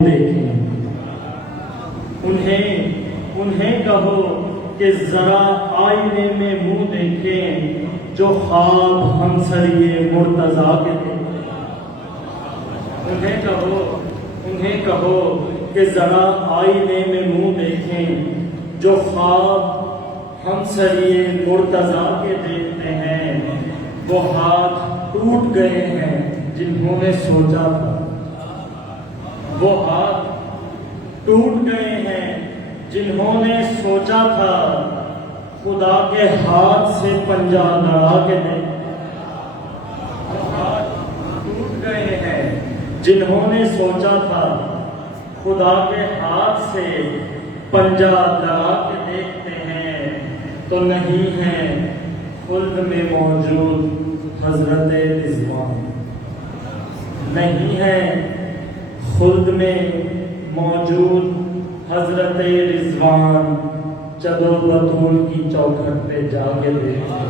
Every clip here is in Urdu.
دیکھیں انہیں کہو کہ ذرا آئینے میں منہ دیکھیں جو خواب ہم سریے مرتضیٰ کے تھے۔ انہیں کہو کہ ذرا آئینے میں منہ دیکھیں جو خواب ہم سریے مرتضیٰ کے دیکھتے ہیں۔ وہ ہاتھ ٹوٹ گئے ہیں جنہوں نے سوچا تھا، وہ ہاتھ ٹوٹ گئے ہیں جنہوں نے سوچا تھا، خدا کے ہاتھ سے پنجہ لڑا کے دے۔ وہ ہاتھ ٹوٹ گئے ہیں جنہوں نے سوچا تھا، خدا کے ہاتھ سے پنجہ لڑا کے دیکھتے ہیں تو نہیں ہے خلد میں موجود حضرت رضوان، نہیں ہے خلد میں موجود حضرت رضوان۔ چلو بطول کی چوکھٹ پہ جا کے دیکھیں،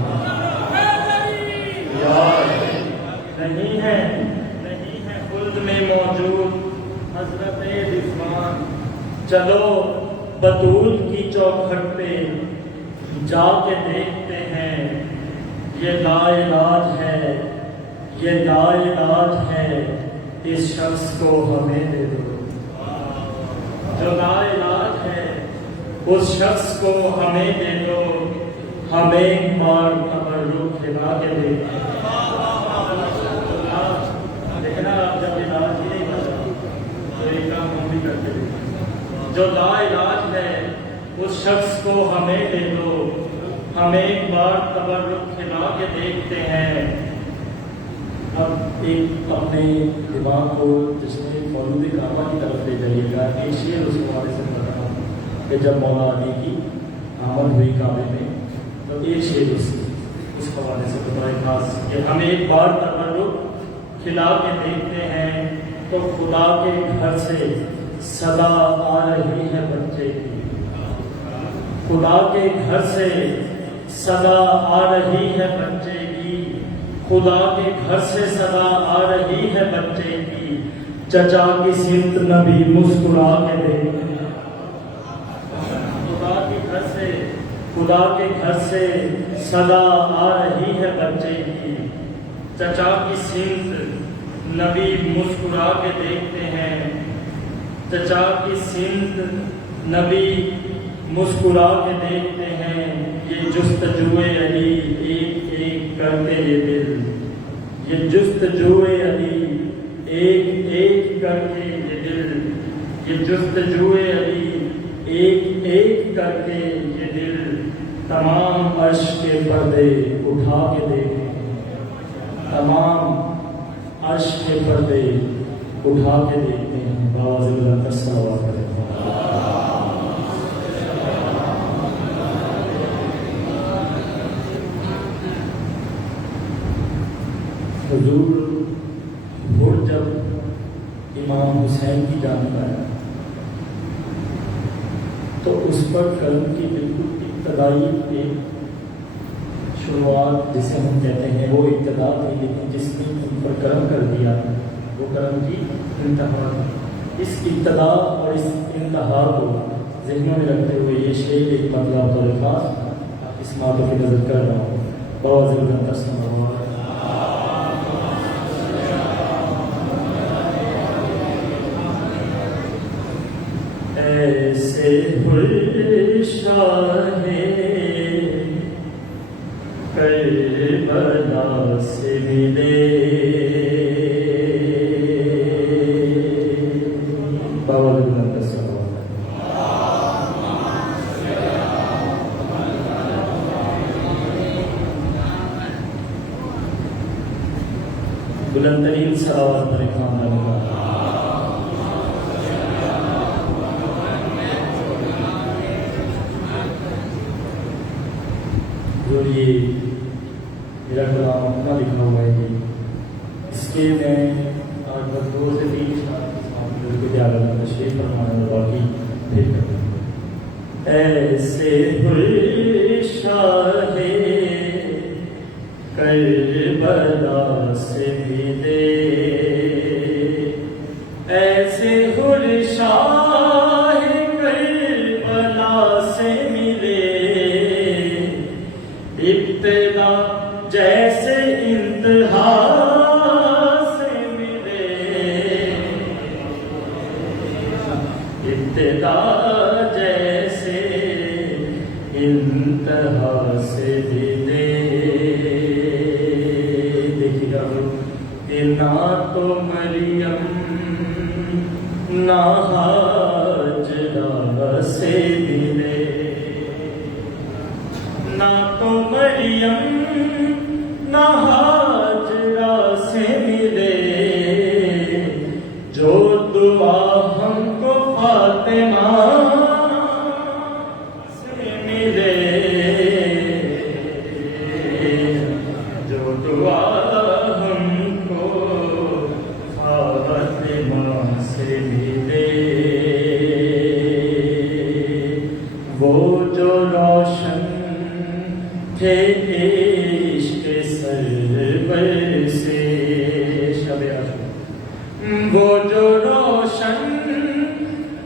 نہیں ہے خلد میں موجود حضرت رضوان۔ چلو بطول کی چوکھٹ پہ جا کے دیکھتے ہیں۔ یہ لا علاج ہے، یہ لا علاج ہے، اس شخص کو ہمیں دے دو۔ جو لا علاج ہے اس شخص کو ہمیں دے دو، ہمیں ایک بار تبرک کھلا کے دے دو۔ دیکھنا آپ جب علاج ہی نہیں کرتا تو ایک کام ہم بھی کرتے دیکھیں۔ جو لا علاج ہے اس شخص کو ہمیں دے دو، ہمیں ایک بار تبرک کھلا کے دیکھتے ہیں۔ اب ایک اپنے دماغ کو جشن مولود کعبہ کی طرف لے جائیے گا۔ ایک شعر اس حوالے سے پڑھ رہا ہوں کہ جب مولا علی کی آمد ہوئی کعبے میں تو ایک شعر اس حوالے سے بڑا خاص کہ ہمیں ایک بار تبرک کھلا کے دیکھتے ہیں تو خدا کے گھر سے صدا آ رہی ہے بچے کی، خدا کے گھر سے صدا آ رہی ہے بچے کی، خدا کے گھر سے صدا آ رہی ہے بچے کی۔ چچا کی سمت نبی مسکرا کے دے، خدا کے گھر سے صدا آ رہی ہے بچے کی۔ چچا کی سمت نبی مسکرا کے دیکھتے ہیں، چچا کی سمت نبی مسکرا کے دیکھتے ہیں۔ یہ جستجوئے علی ایک ایک کرتے یہ دل، یہ جستجوئے علی ایک ایک کرتے یہ دل، یہ جستجوئے علی ایک ایک کرتے یہ دل۔ تمام عرش کے پردے اٹھا کے دیکھیں، تمام عرش کے پردے اٹھا کے دیکھتے ہیں۔ باواز اللہ کا صلوات کریں۔ حضور جب امام حسین کی جانب آیا تو اس پر کرم کی بالکل ابتدائی ایک شروعات جسے ہم کہتے ہیں وہ ابتدا تھی، لیکن جس نے ان پر کرم کر دیا وہ کرم کی انتہا تھی۔ اس ابتدا اور اس انتہا کو ذہنوں میں رکھتے ہوئے یہ شعر ایک مطلب طور خاص اس مادوں کی نظر کر رہا ہوں۔ بہت زیادہ تسلیم ہوا ایسے ہر شاہ کربلا سے ملے، بلند ترین صلوات پر خاندان کا جو یہ میرا کلام اپنا لکھا ہوا ہے، اس کے میں آج بس 2 سے 3 اشعار کو زیادہ تشریح فرمانے اور باقی پھر کرتے ہیں۔ ایسے ہر شاہ کربلا سے ملے، ایسے ہر ابتدا جیسے انتہا سے بھی دے. دیکھیے گا نہ تو مریم نہ ہاجرہ سے ملے، نہ تو مریم نہ ہاجرہ سے ملے، جو دعا ہم کو فاطمہ سے ملے، جو دعا تھے عشق سرور سے. شب عاشور. وہ جو روشن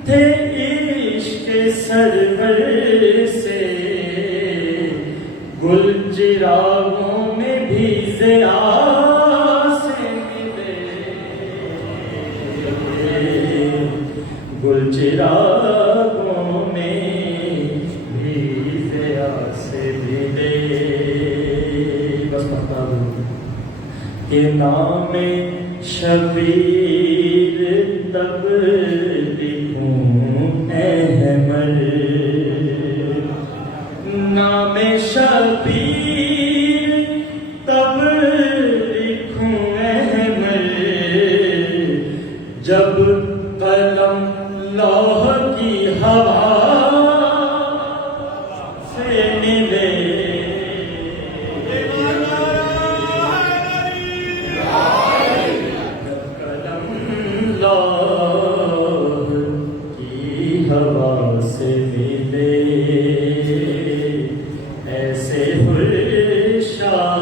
تھے عشق سرور سے، گل چراغوں میں بھی ضیا سے ملے، گل چراغوں میں کہ نام شبیر تب لکھوں احمد، نام شبیر تب لکھوں احمد، جب قلم لوح کی ہوا سے ملے، ہوا سے ملے، ایسے ہوئے شاہ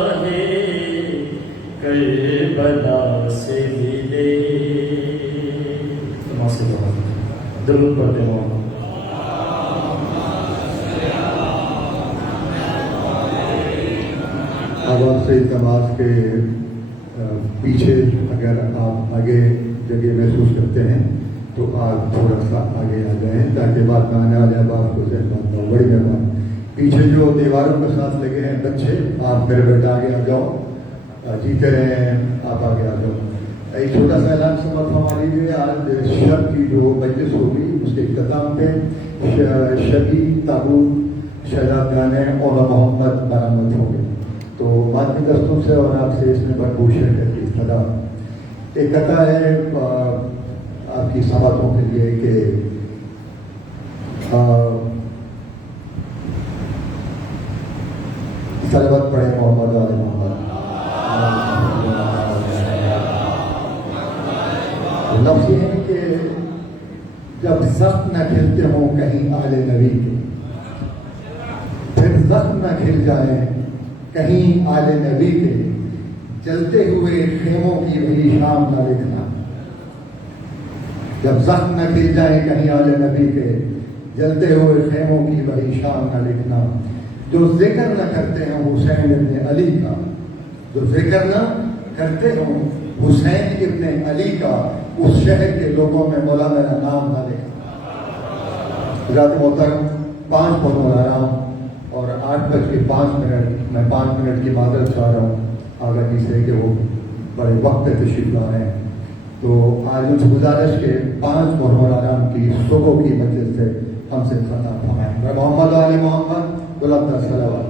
کربلا سے ملے. درود پڑھتے ہوں. آواز سے نماز کے پیچھے اگر آپ آگے جگہ محسوس کرتے ہیں تو آپ تھوڑا سا آگے آ جائیں تاکہ بات میں آنے والے اب آپ کو ذہن بات ہو. بڑی مہربانی. پیچھے جو دیواروں کے ساتھ لگے ہیں بچے، آپ میرے بیٹا آگے آ جاؤ. جیتے رہے ہیں آپ آگے آ جاؤ. ایک چھوٹا سا اعلان سمجھ ہماری لیے آج شب کی جو مجلس ہوگی اس کے اختتام پہ شبی تابوت شہزاد گانے اور محمد برآمد ہوں گے. تو مادی دستوں سے اور آپ سے اس میں بھرپور شرکت کی ابتدا. ایک قطع ہے آپ کی سماعتوں کے لیے کہ صلوات پڑھیں محمد علی محمد. لفظ یہ ہے کہ جب زخم نہ کھلتے ہوں کہیں آل نبی کے، پھر زخم نہ کھل جائیں کہیں آل نبی کے، جلتے ہوئے خیموں کی وہی شام نہ لکھنا. جب زخم نہ کھل جائیں کہیں آل نبی کے، جلتے ہوئے خیموں کی وہی شام نہ لکھنا. جو ذکر نہ کرتے ہیں حسین ابن علی کا، جو ذکر نہ کرتے ہوں حسین ابن علی کا، اس شہر کے لوگوں میں مولا میرا نام نہ لکھنا. حضرات محترم 5 مولانا اور 8:05 میں 5 منٹ کی معذرت چاہ رہا ہوں آگا جی سے کہ وہ بڑے وقت پہ تشریف لا رہے ہیں. تو آج ان سے گزارش کے 5 مولانا کی صبح کی مجلس سے ہم سے خطاب فرمائیں. محمد علی محمد بلند صلوات.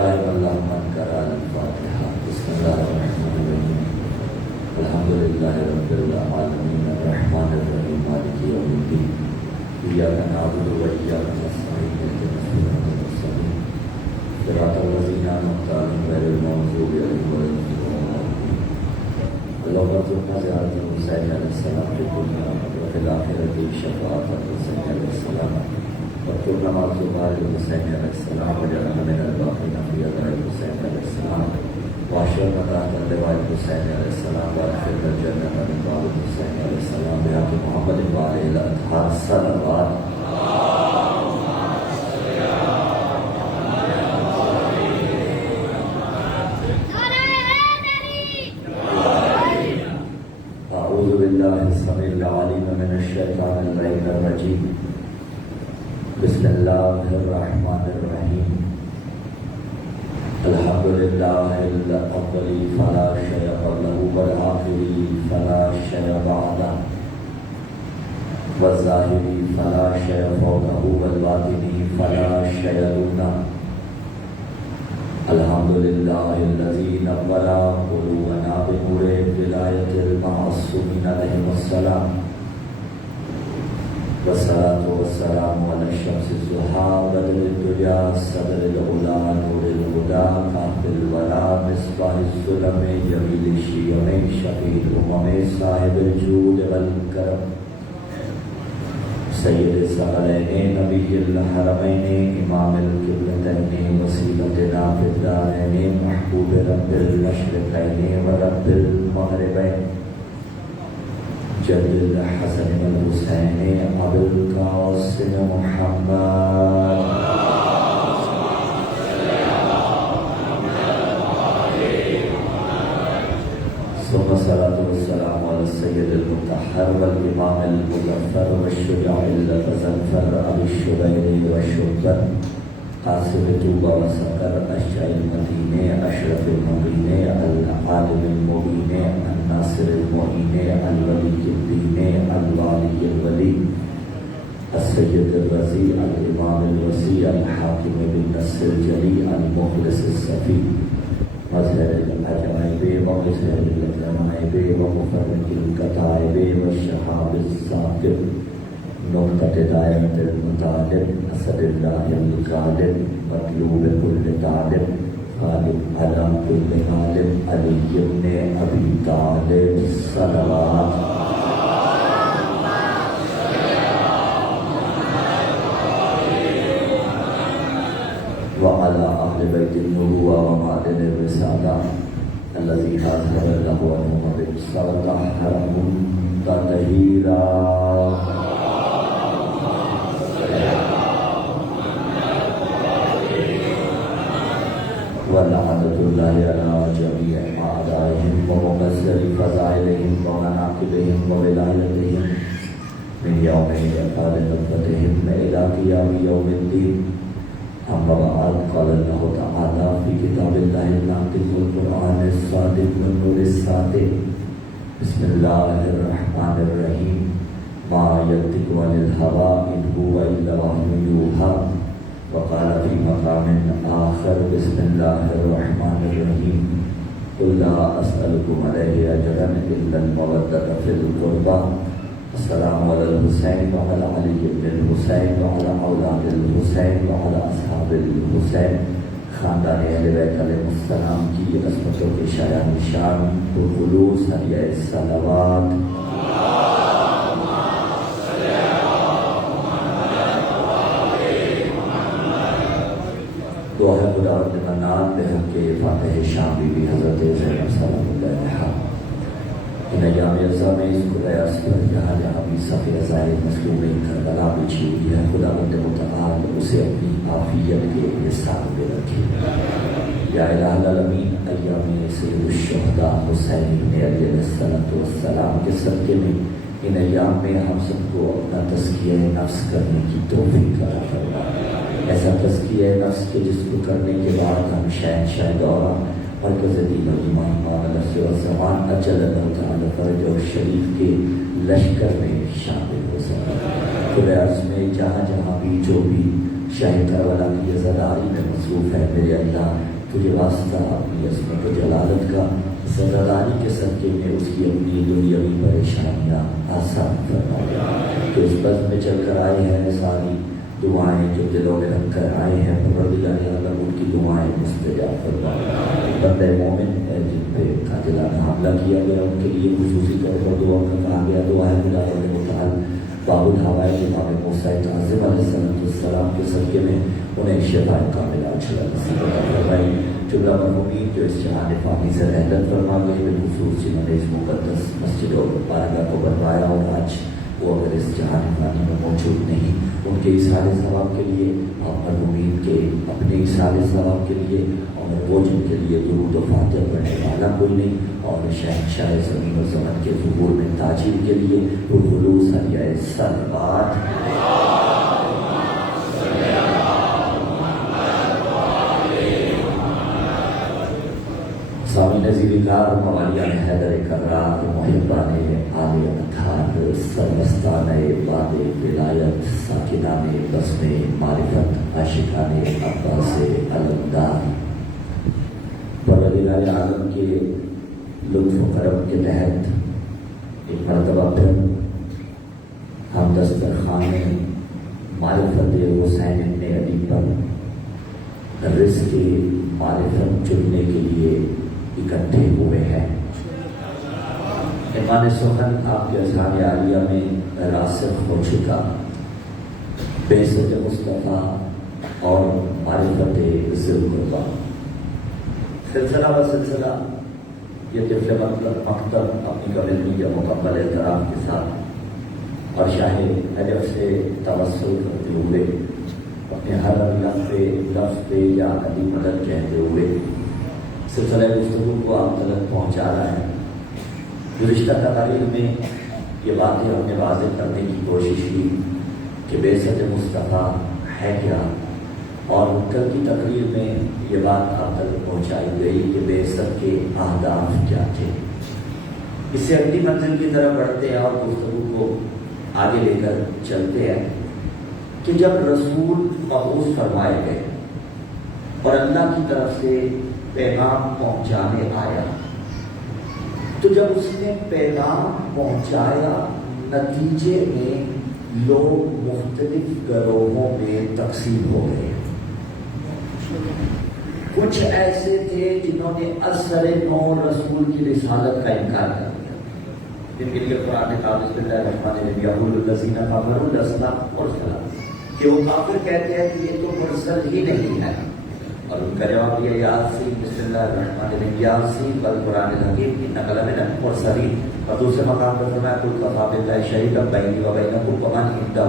غائب اللہ من کرا الفاتحہ بسم اللہ الرحمن الرحیم الحمد للہ رب العالمین الرحمن الرحیم مالک یوم الدین ایاک نعبد و ایاک نستعین اهدنا الصراط المستقیم صراط الذین انعمت علیہم غیر المغضوب علیہم ولا الضالین اللهم ارزقنا زیارت حسین علیہ السلام فی الدنیا وفی الآخرۃ شفاعۃ حسین علیہ السلام واكتبنا مع زوال الحسين عليه السلام وجعلنا من الباقين في يدي الحسين عليه السلام واشرنا تحت لواء الحسين عليه السلام وادخلنا الجنة من باب الحسين عليه السلام بحق محمد وعليه الأطهار الصلوات. أعوذ بالله السميع العليم من الشيطان اللعين الرجيم. بسم اللہ الرحمن الرحیم الحمد للہ الاول فلا شیء قبلہ والآخر فلا شیء بعدہ والظاہر فلا شیء فوقہ والباطن فلا شیء دونہ الحمد للہ الذی نور قلوبنا بنور ولایۃ المعصومین علیہم السلام والصلاة والسلام على الشمس الضحى بدر الدجى صدر العلا نور الهدى كهف الورى مصباح الظلم جميل الشيم شفيع الأمم صاحب الجود والكرم سيد الثقلين نبي الحرمين إمام القبلتين وسيلتنا في الدارين محبوب رب المشرقين ورب المغربين جد الحسن والحسين أبو القاسم محمد ثم الصلاة والسلام على السيد المطهر والإمام المظفر والشجاع المظفر أبي الشبير والشبر قاسم توبة وسكر الشيء المدين أشرف المبين العالم المبين الناصر المعين الولي الدين الوالي الولي السيد الرزي الإمام الوسيع الحاكم بالنصر الجلي المخلص الصفي مظهر العجائب ومظهر الغرائب ومفرق الكتائب والشهاب الساكب نقطة دائرة المطالب أسد الله الغالب مطلوب كل طالب غالب على كل غالب علي بن أبي طالب الصلوات. وعلى أهل بيت النبوة ومعدن الرسالة الذي أظهر له عنهم بالصلاة حرم تطهيرا. ولعنة الله على جميع أعدائهم ومبذر فضائلهم ومناقبهم وولايتهم من يوم إعقاد نطفتهم إلى قيام يوم الدين. أما بعد قال الله تعالى في كتاب الله الناطق والقرآن الصادق والنور الصادق بسم الله الرحمن الرحيم ما ينطق عن الهوى إن هو إلا وحي يوحى. وقال في مقام آخر بسم الله الرحمن الرحيم قل لا أسألكم عليه أجرا إلا المودة في القربى. السلام على الحسين وعلى علي بن الحسين وعلى أولاد الحسين وعلى أصحاب الحسين خاندان اہل بیت علیہ السلام کی عصمتوں کے شایان نشان بالخلوص ہدیہ الصلوات. دعا ہے خدا رب منان بحق فاتح شام بی بی حضرت زینب سلام اللہ علیہا. ان ایام اعظم میں اس خدا عرض پر جہاں جہاں بھی صفحہ ظاہر مظلوم کربلا بچھی ہوئی ہے خدا بند متعال اسے اپنی عافیت کے حساب میں رکھے. یا الہ العالمین ایام سید الشہداء حسین بن علی علیہ السلام کے صدقے میں ان ایام میں ہم سب کو اپنا تزکیہ نفس کرنے کی توفیق عطا فرما. ایسا تزکیہ نفس کے جس کو کرنے کے بعد ہم شہنشاہ دورہ مرکز دین و ایمان علیہ الزمان اجل اللہ تعالی فرج اور شریف کے لشکر میں شامل ہو سکے. خدا عرض میں جہاں جہاں بھی جو بھی شاہ کربلا کی زداری میں مصروف ہے میرے اللہ، تجھے واسطہ اپنی عظمت و جلالت کا زداری کے صدقے میں اس کی اپنی دنیاوی پریشانیاں آسان فرما دے، کہ اس بس میں چل کر آئے ہیں ساری دعائیں جو دلوں میں رکھ کر آئے ہیں پروردگار عالم ان کی دعائیں مستجاب فرما۔ بندہ مومن ہے جن پہ قاتلانہ حملہ کیا گیا ان کے لیے خصوصی طور پر دعا میں کہا گیا دعا ہے خداوند متعال باب الحوائج امام موسیٰ کاظم علیہ السلام کے صدقے میں انہیں شفاء کاملہ عاجلہ نصیب فرمائی۔ جملہ مرحومین جو اس جہان فانی سے رحلت فرما گئے بالخصوص جنہوں نے اس مقدس مسجد اور بارگاہ کو بنوایا اور آج وہ اگر اس جہان فانی میں موجود نہیں، ان کے اظہار ثواب کے لیے اور مرحومین کے اپنے اظہار ثواب کے لیے اور وہ جن کے لیے درود و فاتحہ پڑھنے والا کوئی نہیں اور شہنشاہ زمین و زمن کے ظہور میں تاجر کے لیے وہ خلوص علیہ صلوات۔ سامی نظیر کار موالیان حیدر کرار محبان آل اطہار سرمستان باد ولایت ساکنان بزم معرفت عاشقان عباس علمدار، پروردگار عالم کے لطف و کرم کے تحت ایک مرتبہ پھر ہم دسترخوان معرفت حسین ابن علی پر رزق معرفت چننے کے لیے اکٹھے ہوئے ہیں۔ ایمان سخن آپ کے اذہان عالیہ میں راسخ ہو چکا، بعثت مصطفیٰ اور معرفت ذوالقربہ سلسلہ و سلسلہ یہ طفل مکتب اپنی قبل یا مکمل احترام کے ساتھ اور شاہ حجب سے توسل کرتے ہوئے اپنے ہر لفظ پہ یا علی مدد کہتے ہوئے سلسلہ گفتگو کو آپ تک پہنچا رہا ہے۔ گزشتہ تقاریر میں یہ باتیں ہم نے واضح کرنے کی کوشش کی کہ بعثت مصطفیٰ ہے کیا، اور کل کی تقریر میں یہ بات آپ تک پہنچائی گئی کہ بعثت کے اہداف کیا تھے۔ اس سے اگلی منزل کی طرف بڑھتے ہیں اور گفتگو کو آگے لے کر چلتے ہیں کہ جب رسول مبعوث فرمائے گئے اور اللہ کی طرف سے پیغام پہنچانے آیا، تو جب اس نے پیغام پہنچایا نتیجے میں لوگ مختلف گروہوں میں تقسیم ہو گئے۔ کچھ ایسے تھے جنہوں نے اثر نو رسول کی رسالت کا انکار کر دیا، جن کے لیے قرآن نے کہا بسم اللہ الرحمن الرحیم یقول الذین کفروا لسنا مرسلا، کہ وہ کافر کہتے ہیں کہ یہ تو مرسل ہی نہیں ہے، اور ان کا جواب یہ یاسین بسم اللہ الرحمن الرحیم یاسین والقرآن الحکیم انک لمن المرسلین، اور دوسرے مقام پر فرمایا قل کفی باللہ شہیدا بینی و بینکم ومن عندہ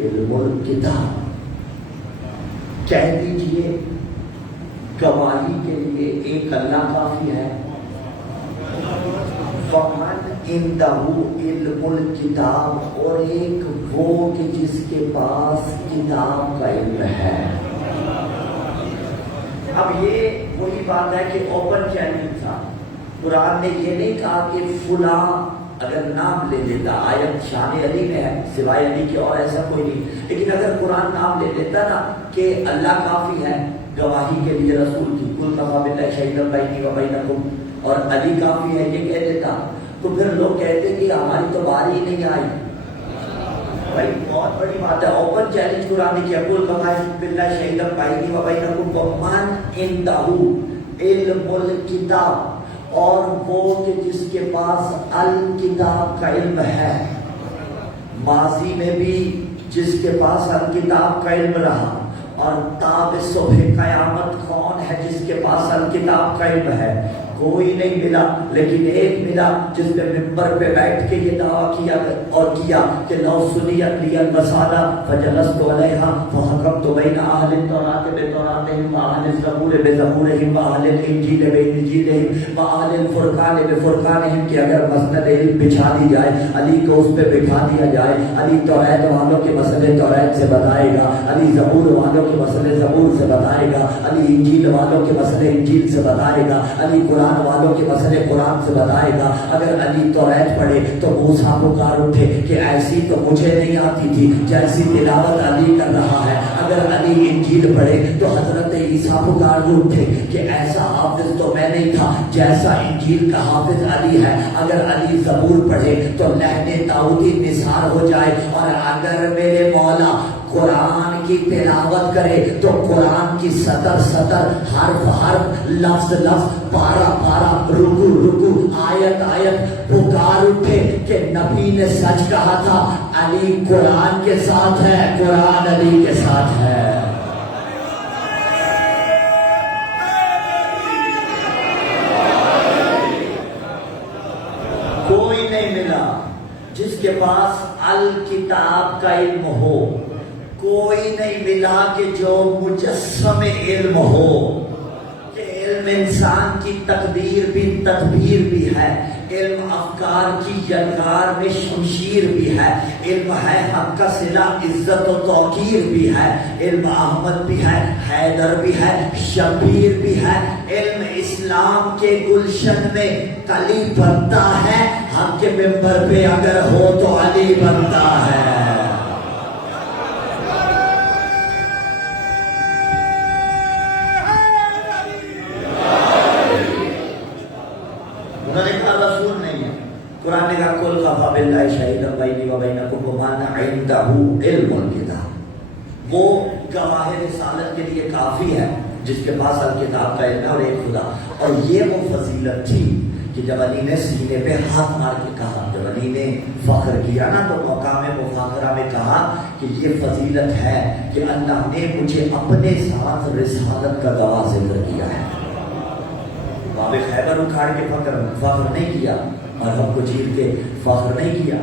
علم الکتاب، کہہ دیجئے گواہی کے لیے ایک اللہ کافی ہے، ومن عندہ علم الکتاب، اور ایک وہ کہ جس کے پاس کتاب کا علم ہے۔ اب یہ وہی بات ہے کہ اوپن چیلنج تھا، قرآن نے یہ نہیں کہا کہ فلاں اگر نام لے لیتا، آیت شان علی میں ہے سوائے علی کے اور ایسا کوئی نہیں، لیکن اگر قرآن نام لے لیتا نا کہ اللہ کافی ہے گواہی کے لیے رسول کی، قل کفی باللہ شہیدا بینی و بینکم، اور علی کافی ہے یہ کہہ دیتا، تو پھر لوگ کہتے کہ ہماری تو باری نہیں آئی۔ بھائی بہت بڑی بات ہے، اوپن چیلنج قرآن نے کیا، قل کفی باللہ شہیدا بینی و بینکم ومن عندہ علم الکتاب، اور وہ کہ جس کے پاس الکتاب کا علم ہے۔ ماضی میں بھی جس کے پاس الکتاب کا علم رہا، اور تاب صبح قیامت کون ہے جس کے پاس الکتاب کا علم ہے؟ کوئی نہیں ملا، لیکن ایک ملا جس نے ممبر پہ بیٹھ کے یہ دعویٰ کیا اور کیا کہ لو سنیت لی المسالہ فجلست علیہا فحکمت بین اہل التوراۃ بتوراتہم واہل الزبور بزبورہم واہل الانجیل بانجیلہم واہل الفرقان بفرقانہم، کہ اگر مسند علم بچھا دی جائے، علی کو اس پہ بٹھا دیا جائے، علی توریت والوں کے مسئلے توریت سے بتائے گا، علی زبور والوں کے مسئلے زبور سے بتائے گا، علی انجیل والوں کے مسئلے انجیل سے بتائے گا، علی قرآن قرآن والوں کے مسئلے قرآن سے بتائے گا. اگر علی توریت پڑھے تو موسیٰ پکار اٹھے کہ ایسی تو مجھے نہیں آتی تھی جیسی تلاوت علی کر رہا ہے. اگر علی انجیل پڑھے تو حضرت عیسیٰ پکار اٹھے کہ ایسا حافظ تو میں نہیں تھا جیسا انجیل کا حافظ علی ہے. اگر علی زبور پڑھے تو لہن داؤدی نثار ہو جائے. اور اگر میرے مولا قرآن کی تلاوت کرے تو قرآن کی سطر سطر حرف حرف لفظ لفظ پارا پارا رکو رکو آیت آیت پکار اٹھے کہ نبی نے سچ کہا تھا علی قرآن کے ساتھ ہے, قرآن علی کے ساتھ ہے. کوئی نہیں ملا جس کے پاس الکتاب کا علم ہو, کوئی نہیں ملا کہ جو مجسم علم ہو کہ علم انسان کی تقدیر بھی تدبیر بھی ہے, علم افکار کی یلغار میں شمشیر بھی ہے, علم ہے حق کا صلہ عزت و توقیر بھی ہے, علم احمد بھی ہے حیدر بھی ہے شبیر بھی ہے, علم اسلام کے گلشن میں کلی بنتا ہے, حق کے ممبر پہ اگر ہو تو علی بنتا ہے. قرآن نے کہا کل کفا باللہ شہیدا بینی و بینکم ومن عندہ علم الکتاب, وہ گواہ رسالت کے لیے کافی ہے جس کے پاس الکتاب کا علم ہے اور ایک خدا. اور یہ وہ فضیلت تھی کہ جب علی نے سینے پہ ہاتھ مار کے کہا, جب علی نے فخر کیا نا تو مقام مفاخرہ میں کہا کہ یہ فضیلت ہے کہ اللہ نے مجھے اپنے ساتھ رسالت کا گواہ ذکر کیا ہے. باب خیبر اکھاڑ کے فخر نہیں کیا, مرحب کو چیر کے فخر نہیں کیا,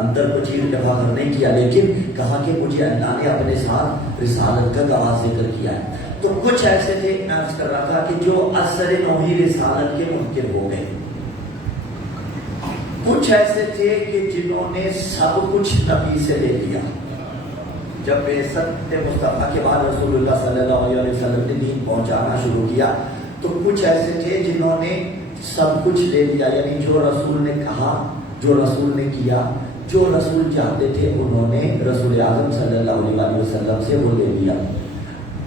اندر کو چیر کے فخر نہیں کیا, لیکن کہا کہ مجھے اللہ نے اپنے ساتھ رسالت کا گواہ ذکر کیا ہے. تو کچھ ایسے تھے, میں عرض کر رہا تھا کہ جو اثر نوحی رسالت کے منکر ہو گئے, کچھ ایسے تھے کہ جنہوں نے سب کچھ نبی سے لے لیا. جب بعثت مصطفیٰ کے بعد رسول اللہ صلی اللہ علیہ وسلم نے دین پہنچانا شروع کیا تو کچھ ایسے تھے جنہوں نے سب کچھ لے لیا, یعنی جو رسول نے کہا, جو رسول نے کیا, جو رسول چاہتے تھے انہوں نے رسول اعظم صلی اللہ علیہ وسلم سے وہ لے لیا.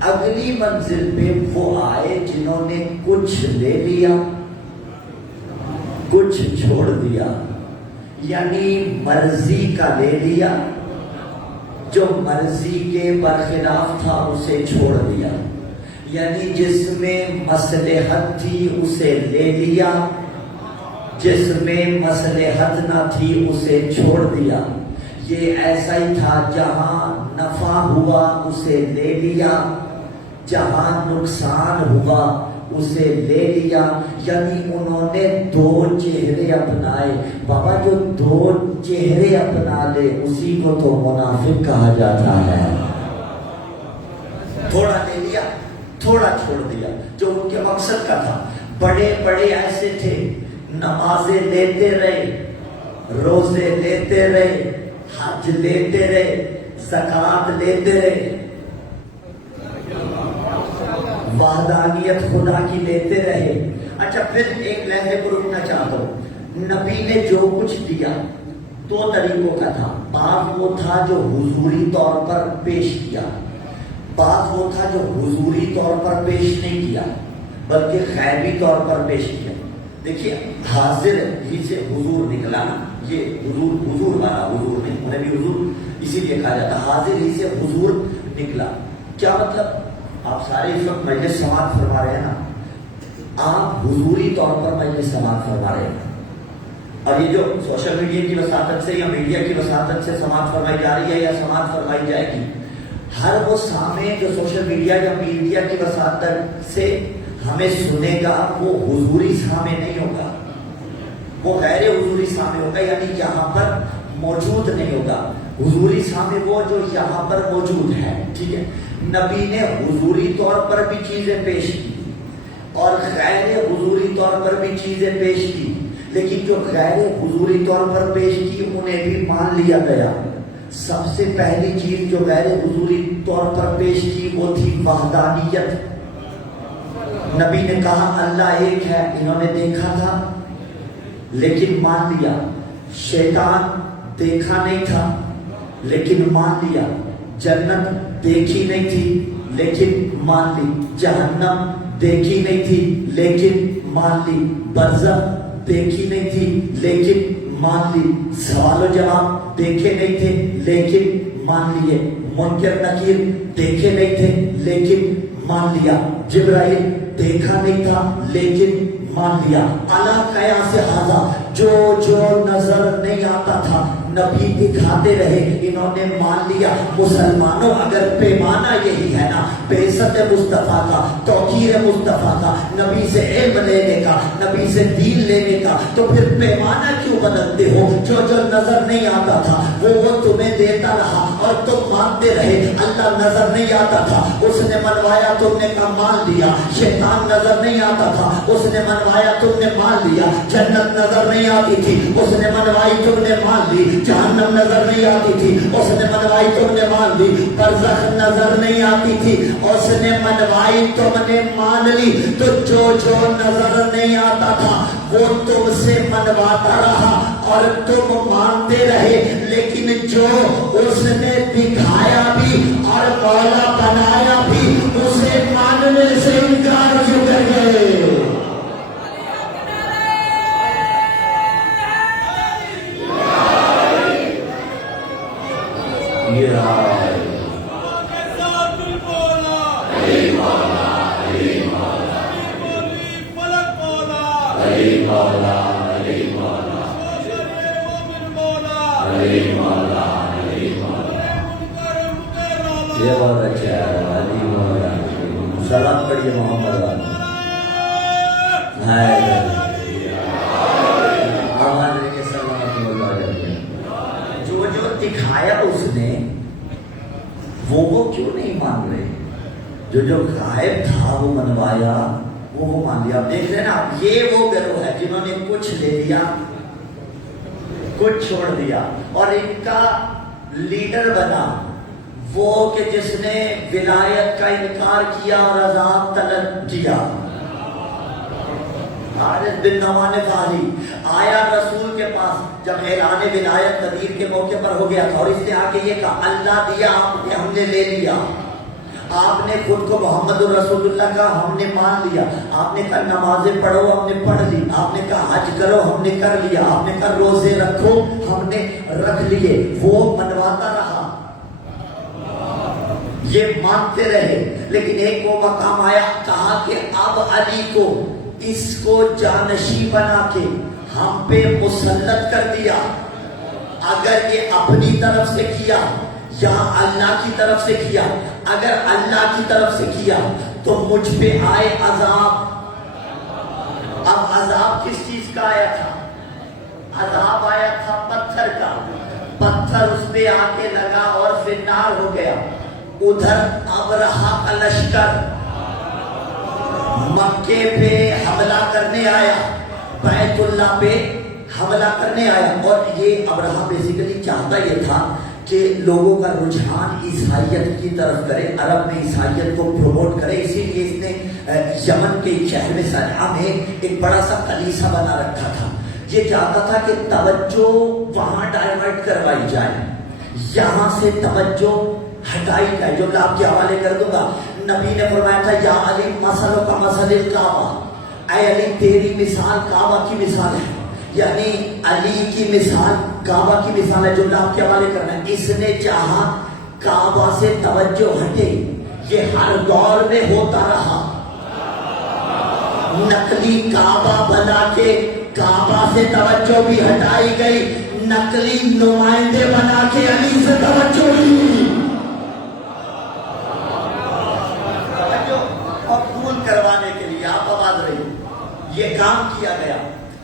اگلی منزل پہ وہ آئے جنہوں نے کچھ لے لیا کچھ چھوڑ دیا, یعنی مرضی کا لے لیا, جو مرضی کے برخلاف تھا اسے چھوڑ دیا, یعنی جس میں مصلحت تھی اسے لے لیا, جس میں مصلحت نہ تھی اسے چھوڑ دیا. یہ ایسا ہی تھا, جہاں نفع ہوا اسے لے لیا, جہاں نقصان ہوا اسے لے لیا. یعنی انہوں نے دو چہرے اپنائے. بابا جو دو چہرے اپنا لے اسی کو تو منافق کہا جاتا ہے. تھوڑا لے لیا تھوڑا چھوڑ دیا, جو ان کے مقصد کا تھا. بڑے بڑے ایسے تھے, نمازیں لیتے رہے, روزے لیتے رہے, حج لیتے رہے, زکات لیتے رہے, وحدانیت خدا کی لیتے رہے. اچھا پھر ایک لہجے کو رکنا چاہتا ہوں. نبی نے جو کچھ دیا دو طریقوں کا تھا. بعض وہ تھا جو حضوری طور پر پیش کیا, بعض وہ تھا جو حضوری طور پر پیش نہیں کیا بلکہ غیبی طور پر پیش کیا. دیکھیے حاضر ہی سے حضور نکلا نا, یہ حضور والا حضور نہیں, انہیں بھی حضور اسی لیے کہا جاتا. حاضر ہی سے حضور نکلا کیا مطلب؟ آپ سارے اس وقت مجلس سماعت فرما رہے ہیں نا, آپ حضوری طور پر مجلس سماعت فرما رہے ہیں, اور یہ جو سوشل میڈیا کی وساطت سے یا میڈیا کی وساطت سے سماعت فرمائی جا رہی ہے یا سماعت فرمائی جائے گی, ہر وہ سامع جو سوشل میڈیا یا میڈیا کی وساطت سے ہمیں سنے گا وہ حضوری سامع نہیں ہوگا, وہ غیر حضوری سامع ہوگا, یعنی یہاں پر موجود نہیں ہوگا. حضوری سامع وہ جو یہاں پر موجود ہے. ٹھیک ہے, نبی نے حضوری طور پر بھی چیزیں پیش کی اور غیر حضوری طور پر بھی چیزیں پیش کی, لیکن جو غیر حضوری طور پر پیش کی انہیں بھی مان لیا گیا. سب سے پہلی چیز جو غیر حضوری طور پر پیش کی وہ تھی وحدانیت. نبی نے کہا اللہ ایک ہے، انہوں نے دیکھا تھا لیکن مان لیا. شیطان دیکھا نہیں تھا لیکن مان لیا. جنت دیکھی نہیں تھی لیکن مان لی. جہنم دیکھی نہیں تھی لیکن مان لی. برزخ دیکھی نہیں تھی لیکن مان لی. سوال و جواب دیکھے نہیں تھے لیکن مان لیے. منکر نکیر دیکھے نہیں تھے لیکن مان لیا. جبرائیل دیکھا نہیں تھا لیکن مان لیا. اعلیٰ قیاس ہذا، جو نظر نہیں آتا تھا نبی دکھاتے رہے، انہوں نے مان لیا. مسلمانوں اگر پیمانہ یہی ہے نا، بعثت مصطفیٰ کا، توقیر مصطفیٰ کا، نبی سے علم لینے کا، نبی سے دین لینے کا، تو پھر پیمانہ کیوں بدلتے ہو؟ جو نظر نہیں آتا تھا وہ تمہیں دیتا رہا اور تم مانتے رہے. اللہ نظر نہیں آتا تھا، اس نے منوایا، تم نے کہا مان لیا. شیطان نظر نہیں آتا تھا، اس نے منوایا، تم نے مان لیا. جنت نظر نہیں آتی تھی، اس نے منوائی، تم نے مان لی. جہنم نظر نہیں آتی تھی، اس نے منوائی، تم نے مان لی. برزخ نظر نہیں آتی تھی، اس نے منوائی، تم نے مان لی. تو جو نظر نہیں آتا تھا وہ تم سے منواتا رہا اور تم مانتے رہے. لیکن جو اس نے دکھایا بھی اور مولا بنایا بھی، اسے ماننے سے انکار کیوں کر گئے؟ یہ بہت اچھا ہے. سلام پڑھیے محمد جو دکھایا اس نے وہ کیوں نہیں مان رہے؟ جو غائب تھا وہ منوایا، وہ مان لیا. دیکھ رہے نا، یہ وہ گروہ ہے جنہوں نے کچھ لے لیا کچھ چھوڑ دیا. اور ان کا لیڈر بنا وہ کہ جس نے ولایت کا انکار کیا اور عذاب طلب کیا. حارث بن نعمان فاہی آیا رسول کے پاس جب اعلان ولایت قدیر کے موقع پر ہو گیا تھا، اور اس نے آ کے یہ کہا اللہ دیا آپ نے، ہم نے لے لیا. آپ نے خود کو محمد الرسول اللہ کا، ہم نے مان لیا. آپ نے کہا نمازیں پڑھو، ہم نے پڑھ لی. آپ نے کہا حج کرو، ہم نے کر لیا. آپ نے کہا روزے رکھو، ہم نے رکھ لیے. وہ منواتا رہا، یہ مانتے رہے. لیکن ایک وہ مقام آیا، کہا کہ اب علی کو، اس کو جانشی بنا کے ہم پہ مسلط کر دیا. اگر یہ اپنی طرف سے کیا یا اللہ کی طرف سے کیا، اگر اللہ کی طرف سے کیا تو مجھ پہ آئے عذاب. اب عذاب کس چیز کا آیا تھا؟ عذاب آیا تھا پتھر کا. پتھر اس پہ آ کے لگا اور فنار ہو گیا. ادھر ابرہہ کا لشکر مکے پہ حملہ کرنے آیا، بیت اللہ پہ حملہ کرنے آیا. اور یہ ابرہہ بیسیکلی چاہتا یہ تھا کہ لوگوں کا رجحان عیسائیت کی طرف کرے، عرب میں عیسائیت کو پروموٹ کرے. اسی لیے اس نے یمن کے شہر میں صنعا میں ایک بڑا سا کلیسا بنا رکھا تھا. یہ چاہتا تھا کہ توجہ وہاں ڈائیورٹ کروائی جائے، یہاں سے توجہ ہٹائی جائے. جو میں آپ کے حوالے کر دوں گا، نبی نے فرمایا تھا یا علی مثلک مثل الکعبہ، اے علی تیری مثال کعبہ کی مثال ہے. یعنی علی کی مثال کعبہ کی مثال ہے. جو میں آپ کے حوالے کرنا ہے، اس نے چاہا کعبہ سے توجہ ہٹے. یہ ہر دور میں ہوتا رہا. نقلی کعبہ بنا کے کعبہ سے توجہ بھی ہٹائی گئی، نقلی نمائندے بنا کے علی سے توجہ لی. کروانے کے لیے آپ آباد رہی، یہ کام کیا گیا.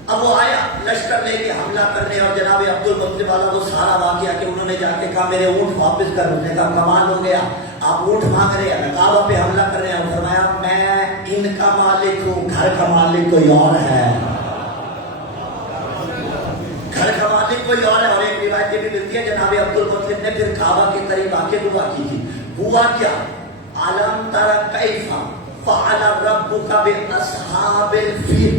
اب وہ آیا لشکر لے کے حملہ کرنے، اور جناب عبد المطلب والا وہ سارا واقعہ کہ انہوں نے جا کے کہا میرے اونٹ واپس کر. اس نے کہا کمال ہو گیا، آپ اونٹ مانگ رہے ہیں، کعبہ پہ حملہ کر رہے ہیں. فرمایا میں ان کا مالک ہوں، گھر کا مالک کوئی اور ہے. گھر کا مالک کوئی اور ہے. اور ایک روایت بھی ملتی ہے جناب عبد المطلب نے پھر کعبہ کے قریب آ کے دعا کی تھی. ہوا کیا؟ علم تر کیفا فعل ربک باصحاب الفیل،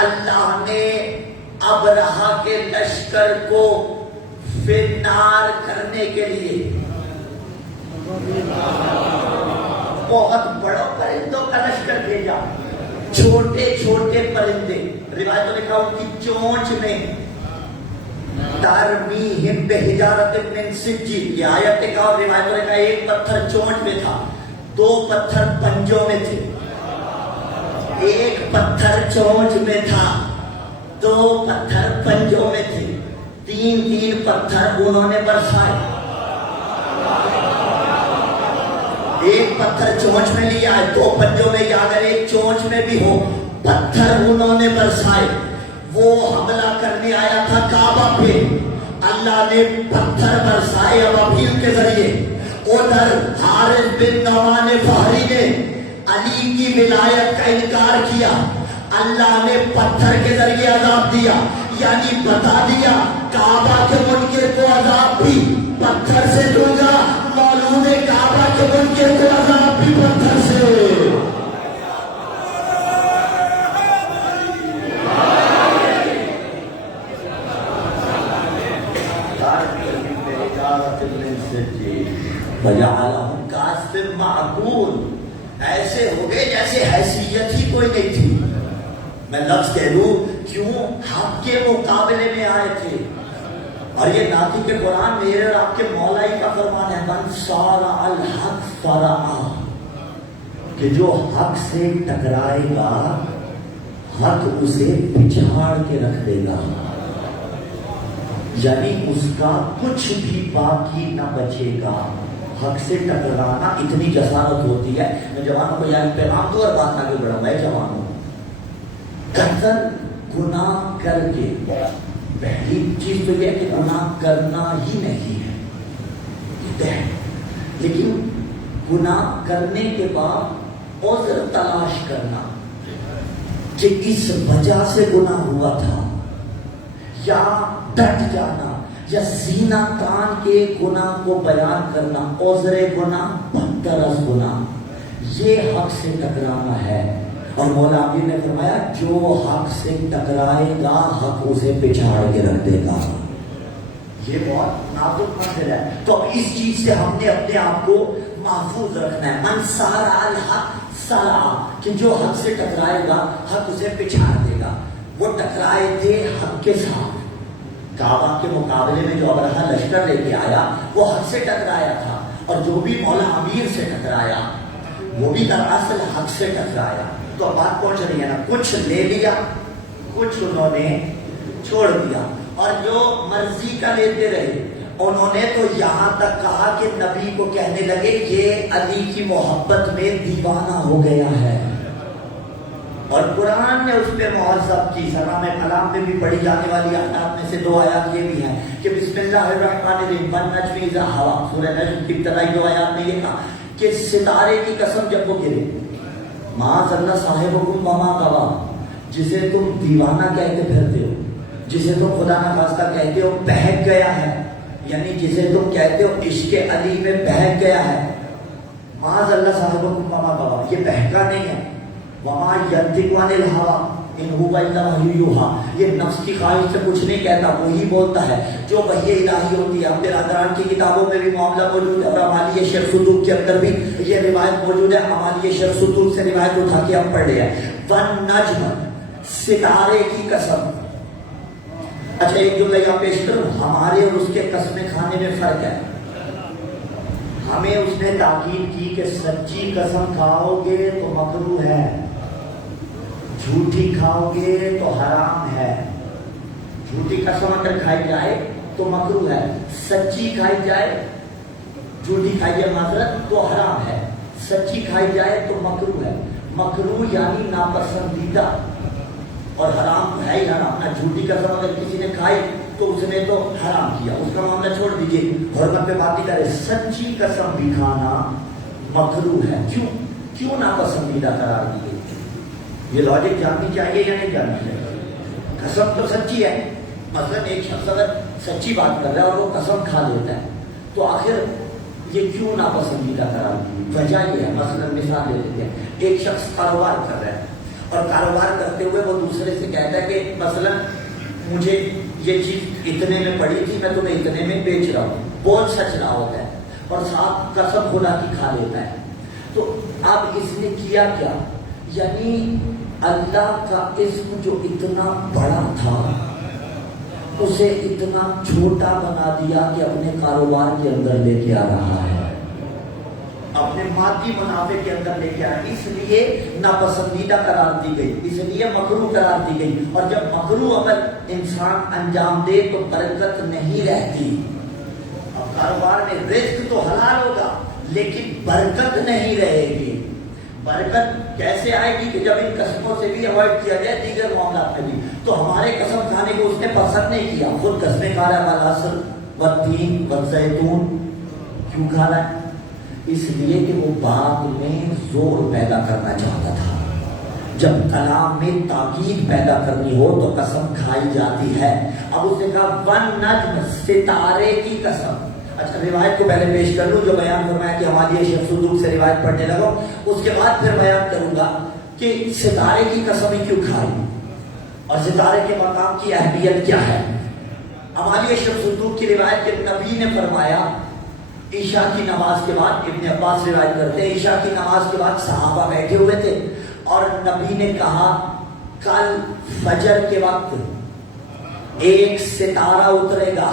اللہ نے ابرہہ کے لشکر کو فنار کرنے کے لیے بہت بڑوں پرندوں کا لشکر بھیجا، چھوٹے چھوٹے پرندے، روایتوں نے کہا ان کی چونچ میں ترمیہم بحجارۃ من سجیل، یہ آیت نے کہا، اور روایتوں نے کہا ایک پتھر چونچ میں تھا، 2 پتھر پنجوں میں تھے، ایک پتھر چونچ میں تھا، 2 پتھر پنجوں میں تھے، 3 پتھر انہوں نے برسائے، ایک پتھر چونچ میں لیا ہے، 2 پنجوں میں، یا اگر ایک چونچ میں بھی ہو، پتھر انہوں نے برسائے۔ وہ حملہ کرنے آیا تھا کعبہ پہ، اللہ نے پتھر برسائے ابابیل کے ذریعے۔ ادھر حارث بن نعمان فہری نے علی کی ولایت کا انکار کیا، اللہ نے پتھر کے ذریعے عذاب دیا، یعنی بتا دیا کعبہ کے منکر کو عذاب بھی پتھر سے دوں گا، مولود کعبہ کے منکر کو عذاب بھی پتھر سے۔ وَجَعَلَهُمْ كَعَصْفٍ مَّعْقُولٍ، ایسے ہو گئے جیسے حیثیت ہی کوئی نہیں تھی۔ میں لفظ کہہ دوں کیوں، حق کے مقابلے میں آئے تھے، اور یہ ناطق قرآن میرے اور آپ کے مولا ہی کا فرمان ہے، من صارع الحق صرعہ، کہ جو حق سے ٹکرائے گا حق اسے پچھاڑ کے رکھ دے گا، یعنی اس کا کچھ بھی باقی نہ بچے گا۔ حق سے ٹکرانا اتنی جسارت ہوتی ہے، میں جوانوں کو یہاں پیغام دوں اور بات آگے بڑھاؤں، میں جوانوں قتل گناہ کر کے، پہلی چیز تو یہ ہے کہ گناہ کرنا ہی نہیں ہے، لیکن گناہ کرنے کے بعد عذر تلاش کرنا کہ اس وجہ سے گناہ ہوا تھا، یا ڈٹ جانا، یا سینہ تان کے گناہ کو بیان کرنا، عذر گناہ بدتر از گناہ، یہ حق سے ٹکرانا ہے۔ اور مولا عامر نے فرمایا جو حق سے ٹکرائے گا حق اسے پچھاڑ کے رکھ دے گا، یہ بہت نازک منزل ہے۔ تو اب اس چیز سے ہم نے اپنے آپ کو محفوظ رکھنا ہے، من صارع الحق صرعہ، کہ جو حق سے ٹکرائے گا حق اسے پچھاڑ دے گا۔ وہ ٹکرائے تھے حق کے ساتھ، کعبہ کے مقابلے میں جو ابرہہ لشکر لے کے آیا وہ حق سے ٹکرایا تھا، اور جو بھی مولا عامر سے ٹکرایا وہ بھی دراصل حق سے ٹکرایا۔ تو اب بات پہنچ رہی ہے نا، کچھ لے لیا کچھ انہوں نے چھوڑ دیا، اور جو مرضی کا لیتے رہے، انہوں نے تو یہاں تک کہا کہ نبی کو کہنے لگے یہ علی کی محبت میں دیوانہ ہو گیا ہے، اور قرآن نے اس پہ مہذب کی، سلام کلام میں بھی پڑھی جانے والی آیات میں سے 2 آیات یہ بھی ہیں کہ بسم اللہ الرحمن الرحیم والنجم اذا ہوا، سورہ نجم کی ابتدائی 2 آیات میں یہ کہا کہ ستارے کی قسم جب وہ گرے، معاذ اللہ صاحبکم وما غوا، جسے تم دیوانہ کہتے پھرتے ہو، جسے تم خدا نخواستہ کہتے ہو بہک گیا ہے، یعنی جسے تم کہتے ہو عشق علی میں بہک گیا ہے، معاذ اللہ صاحبکم وما غوا، یہ بہکا نہیں ہے، وما ينطق عن الهوى ان هو الا وحی یوحی، یہ نفس کی خواہش سے کچھ نہیں کہتا، وہی بولتا ہے جو وحی الہی ہوتی ہے۔ ہم برادران کی کتابوں میں بھی معاملہ موجود ہے، اور ہماری شرح صدوق کے اندر بھی یہ روایت موجود ہے، ہماری شرح صدوق سے روایت اٹھا کے ہم پڑھ رہے ہیں، والنجم، ستارے کی قسم۔ اچھا ایک جملہ یہاں پیش کروں، ہمارے اور اس کے قسمیں کھانے میں فرق ہے۔ ہمیں اس نے تاکید کی کہ سچی قسم کھاؤ گے تو مکروہ ہے، جھوٹی کھاؤ گے تو حرام ہے۔ جھوٹی قسم اگر کھائی جائے تو مکروہ ہے، سچی کھائی جائے، جھوٹی کھائی جائے معذرت تو حرام ہے، سچی کھائی جائے تو مکروہ ہے۔ مکروہ یعنی ناپسندیدہ، اور حرام تو ہے ہی حرام نہ۔ جھوٹی قسم اگر کسی نے کھائی تو اس نے تو حرام کیا، اس کا معاملہ چھوڑ دیجئے، حرمت پہ بات نہیں کرے۔ سچی قسم بھی کھانا مکروہ ہے، کیوں ناپسندیدہ قرار دی گئی؟ یہ لاجک جاننی چاہیے یا نہیں جاننی چاہیے؟ قسم تو سچی ہے، مثلا ایک شخص اگر سچی بات کر رہا ہے اور وہ قسم کھا لیتا ہے تو آخر یہ کیوں ناپسندیدہ قرار دی؟ وجہ یہ ہے، مثلا مثال لے لیتے ہیں، ایک شخص کاروبار کر رہا ہے اور کاروبار کرتے ہوئے وہ دوسرے سے کہتا ہے کہ مثلا مجھے یہ چیز اتنے میں پڑی تھی، میں تمہیں اتنے میں بیچ رہا ہوں، بول سچ رہا ہوتا ہے اور ساتھ قسم خدا کی کھا لیتا ہے. تو اب اس نے کیا کیا؟ یعنی اللہ کا اسم جو اتنا بڑا تھا اسے اتنا چھوٹا بنا دیا کہ اپنے کاروبار کے اندر لے کے آ رہا ہے، اپنے مادی منافع کے اندر لے کے آ رہا ہے. اس لیے ناپسندیدہ قرار دی گئی، اس لیے مکروہ قرار دی گئی. اور جب مکروہ عمل انسان انجام دے تو برکت نہیں رہتی. اب کاروبار میں رزق تو حلال ہوگا لیکن برکت نہیں رہے گی. برکت کیسے آئے گی کہ جب ان قسموں سے بھی اوائڈ کیا جائے دیگر معاملات میں بھی. تو ہمارے قسم کھانے کو اس نے پسند نہیں کیا، خود قسمیں کھا رہا ہے، والعصر والتین والزیتون. کیوں کھا رہا ہے؟ اس لیے کہ وہ بعد میں زور پیدا کرنا چاہتا تھا. جب کلام میں تاکید پیدا کرنی ہو تو قسم کھائی جاتی ہے. اب اس نے کہا والنجم، ستارے کی قسم. اچھا روایت کو پہلے پیش کر لوں جو بیان فرمایا کہ ہماری شیخ صدوق سے روایت پڑھنے لگو، اس کے بعد پھر بیان کروں گا کہ ستارے کی قسم کیوں کھائی اور ستارے کے مقام کی اہمیت کیا ہے. ہماری شیخ صدوق کی روایت کے نبی نے فرمایا عشاء کی نماز کے بعد، ابن عباس روایت کرتے ہیں، عشاء کی نماز کے بعد صحابہ بیٹھے ہوئے تھے اور نبی نے کہا کل فجر کے وقت ایک ستارہ اترے گا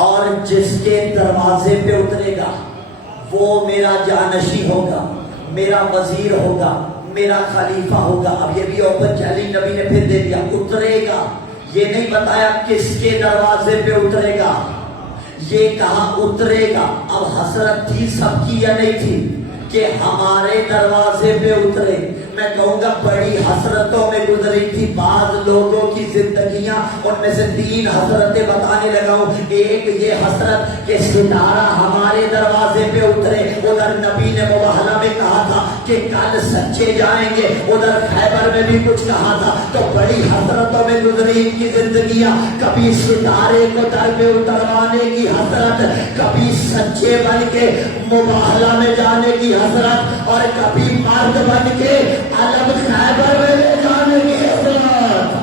اور جس کے دروازے پہ اترے گا وہ میرا جانشی ہوگا، میرا وزیر ہوگا، میرا خلیفہ ہوگا. اب یہ بھی اوپن چیلنج نبی نے پھر دے دیا، اترے گا. یہ نہیں بتایا کس کے دروازے پہ اترے گا، یہ کہا اترے گا. اب حسرت تھی سب کی یا نہیں تھی کہ ہمارے دروازے پہ اترے؟ میں کہوں گا بڑی حسرتوں میں گزری تھی بعض لوگوں کی زندگیاں. ان میں سے 3 حسرتیں بتانے لگا ہوں. ایک یہ حسرت کہ ستارہ ہمارے دروازے پہ اترے، ادھر نبی نے مباہلہ میں کہا تھا کہ کل سچے جائیں گے، ادھر خیبر میں بھی کچھ کہا تھا. تو بڑی حسرتوں میں گزری ان کی زندگیاں. کبھی ستارے کو در پہ اتروانے کی حسرت، کبھی سچے بن کے مباہلہ میں جانے کی حسرت، اور کبھی مرد بن کے علم خیبر میں لے جانے کی حسرت.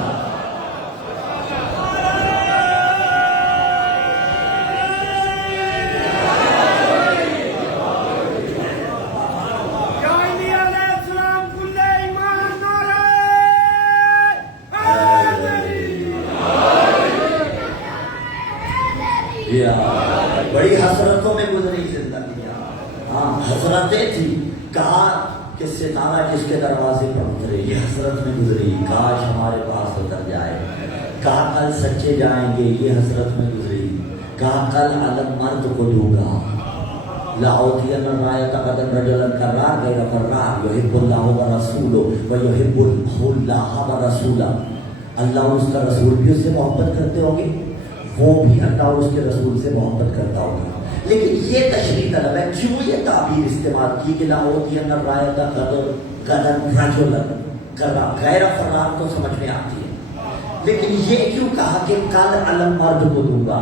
بڑی حسرتوں میں گزری زندگیاں. ہاں حسرتیں تھی. کہا کہ ستارہ جس کے دروازے پر اترے، یہ حسرت میں گزری، کاش ہمارے پاس اتر جائے. کہا کل سچے جائیں گے، یہ حسرت میں گزری. کہا کل علم مرد کو دوں گا، لأعطين الراية غدا رجلا كرار غير فرار يحب الله ورسوله ويحب الله ورسوله. اللہ اور اس کا رسول بھی اس سے محبت کرتے ہوں گے، وہ بھی اللہ اور اس کے رسول سے محبت کرتا ہوگا. لیکن یہ تشریح طلب ہے. کیوں یہ تعبیر استعمال کی کہ لأعطين الراية غدا رجلا كرار غیر فرار تو سمجھ میں آتی ہے، لیکن یہ کیوں کہا کہ کل علم مرد کو دوں گا؟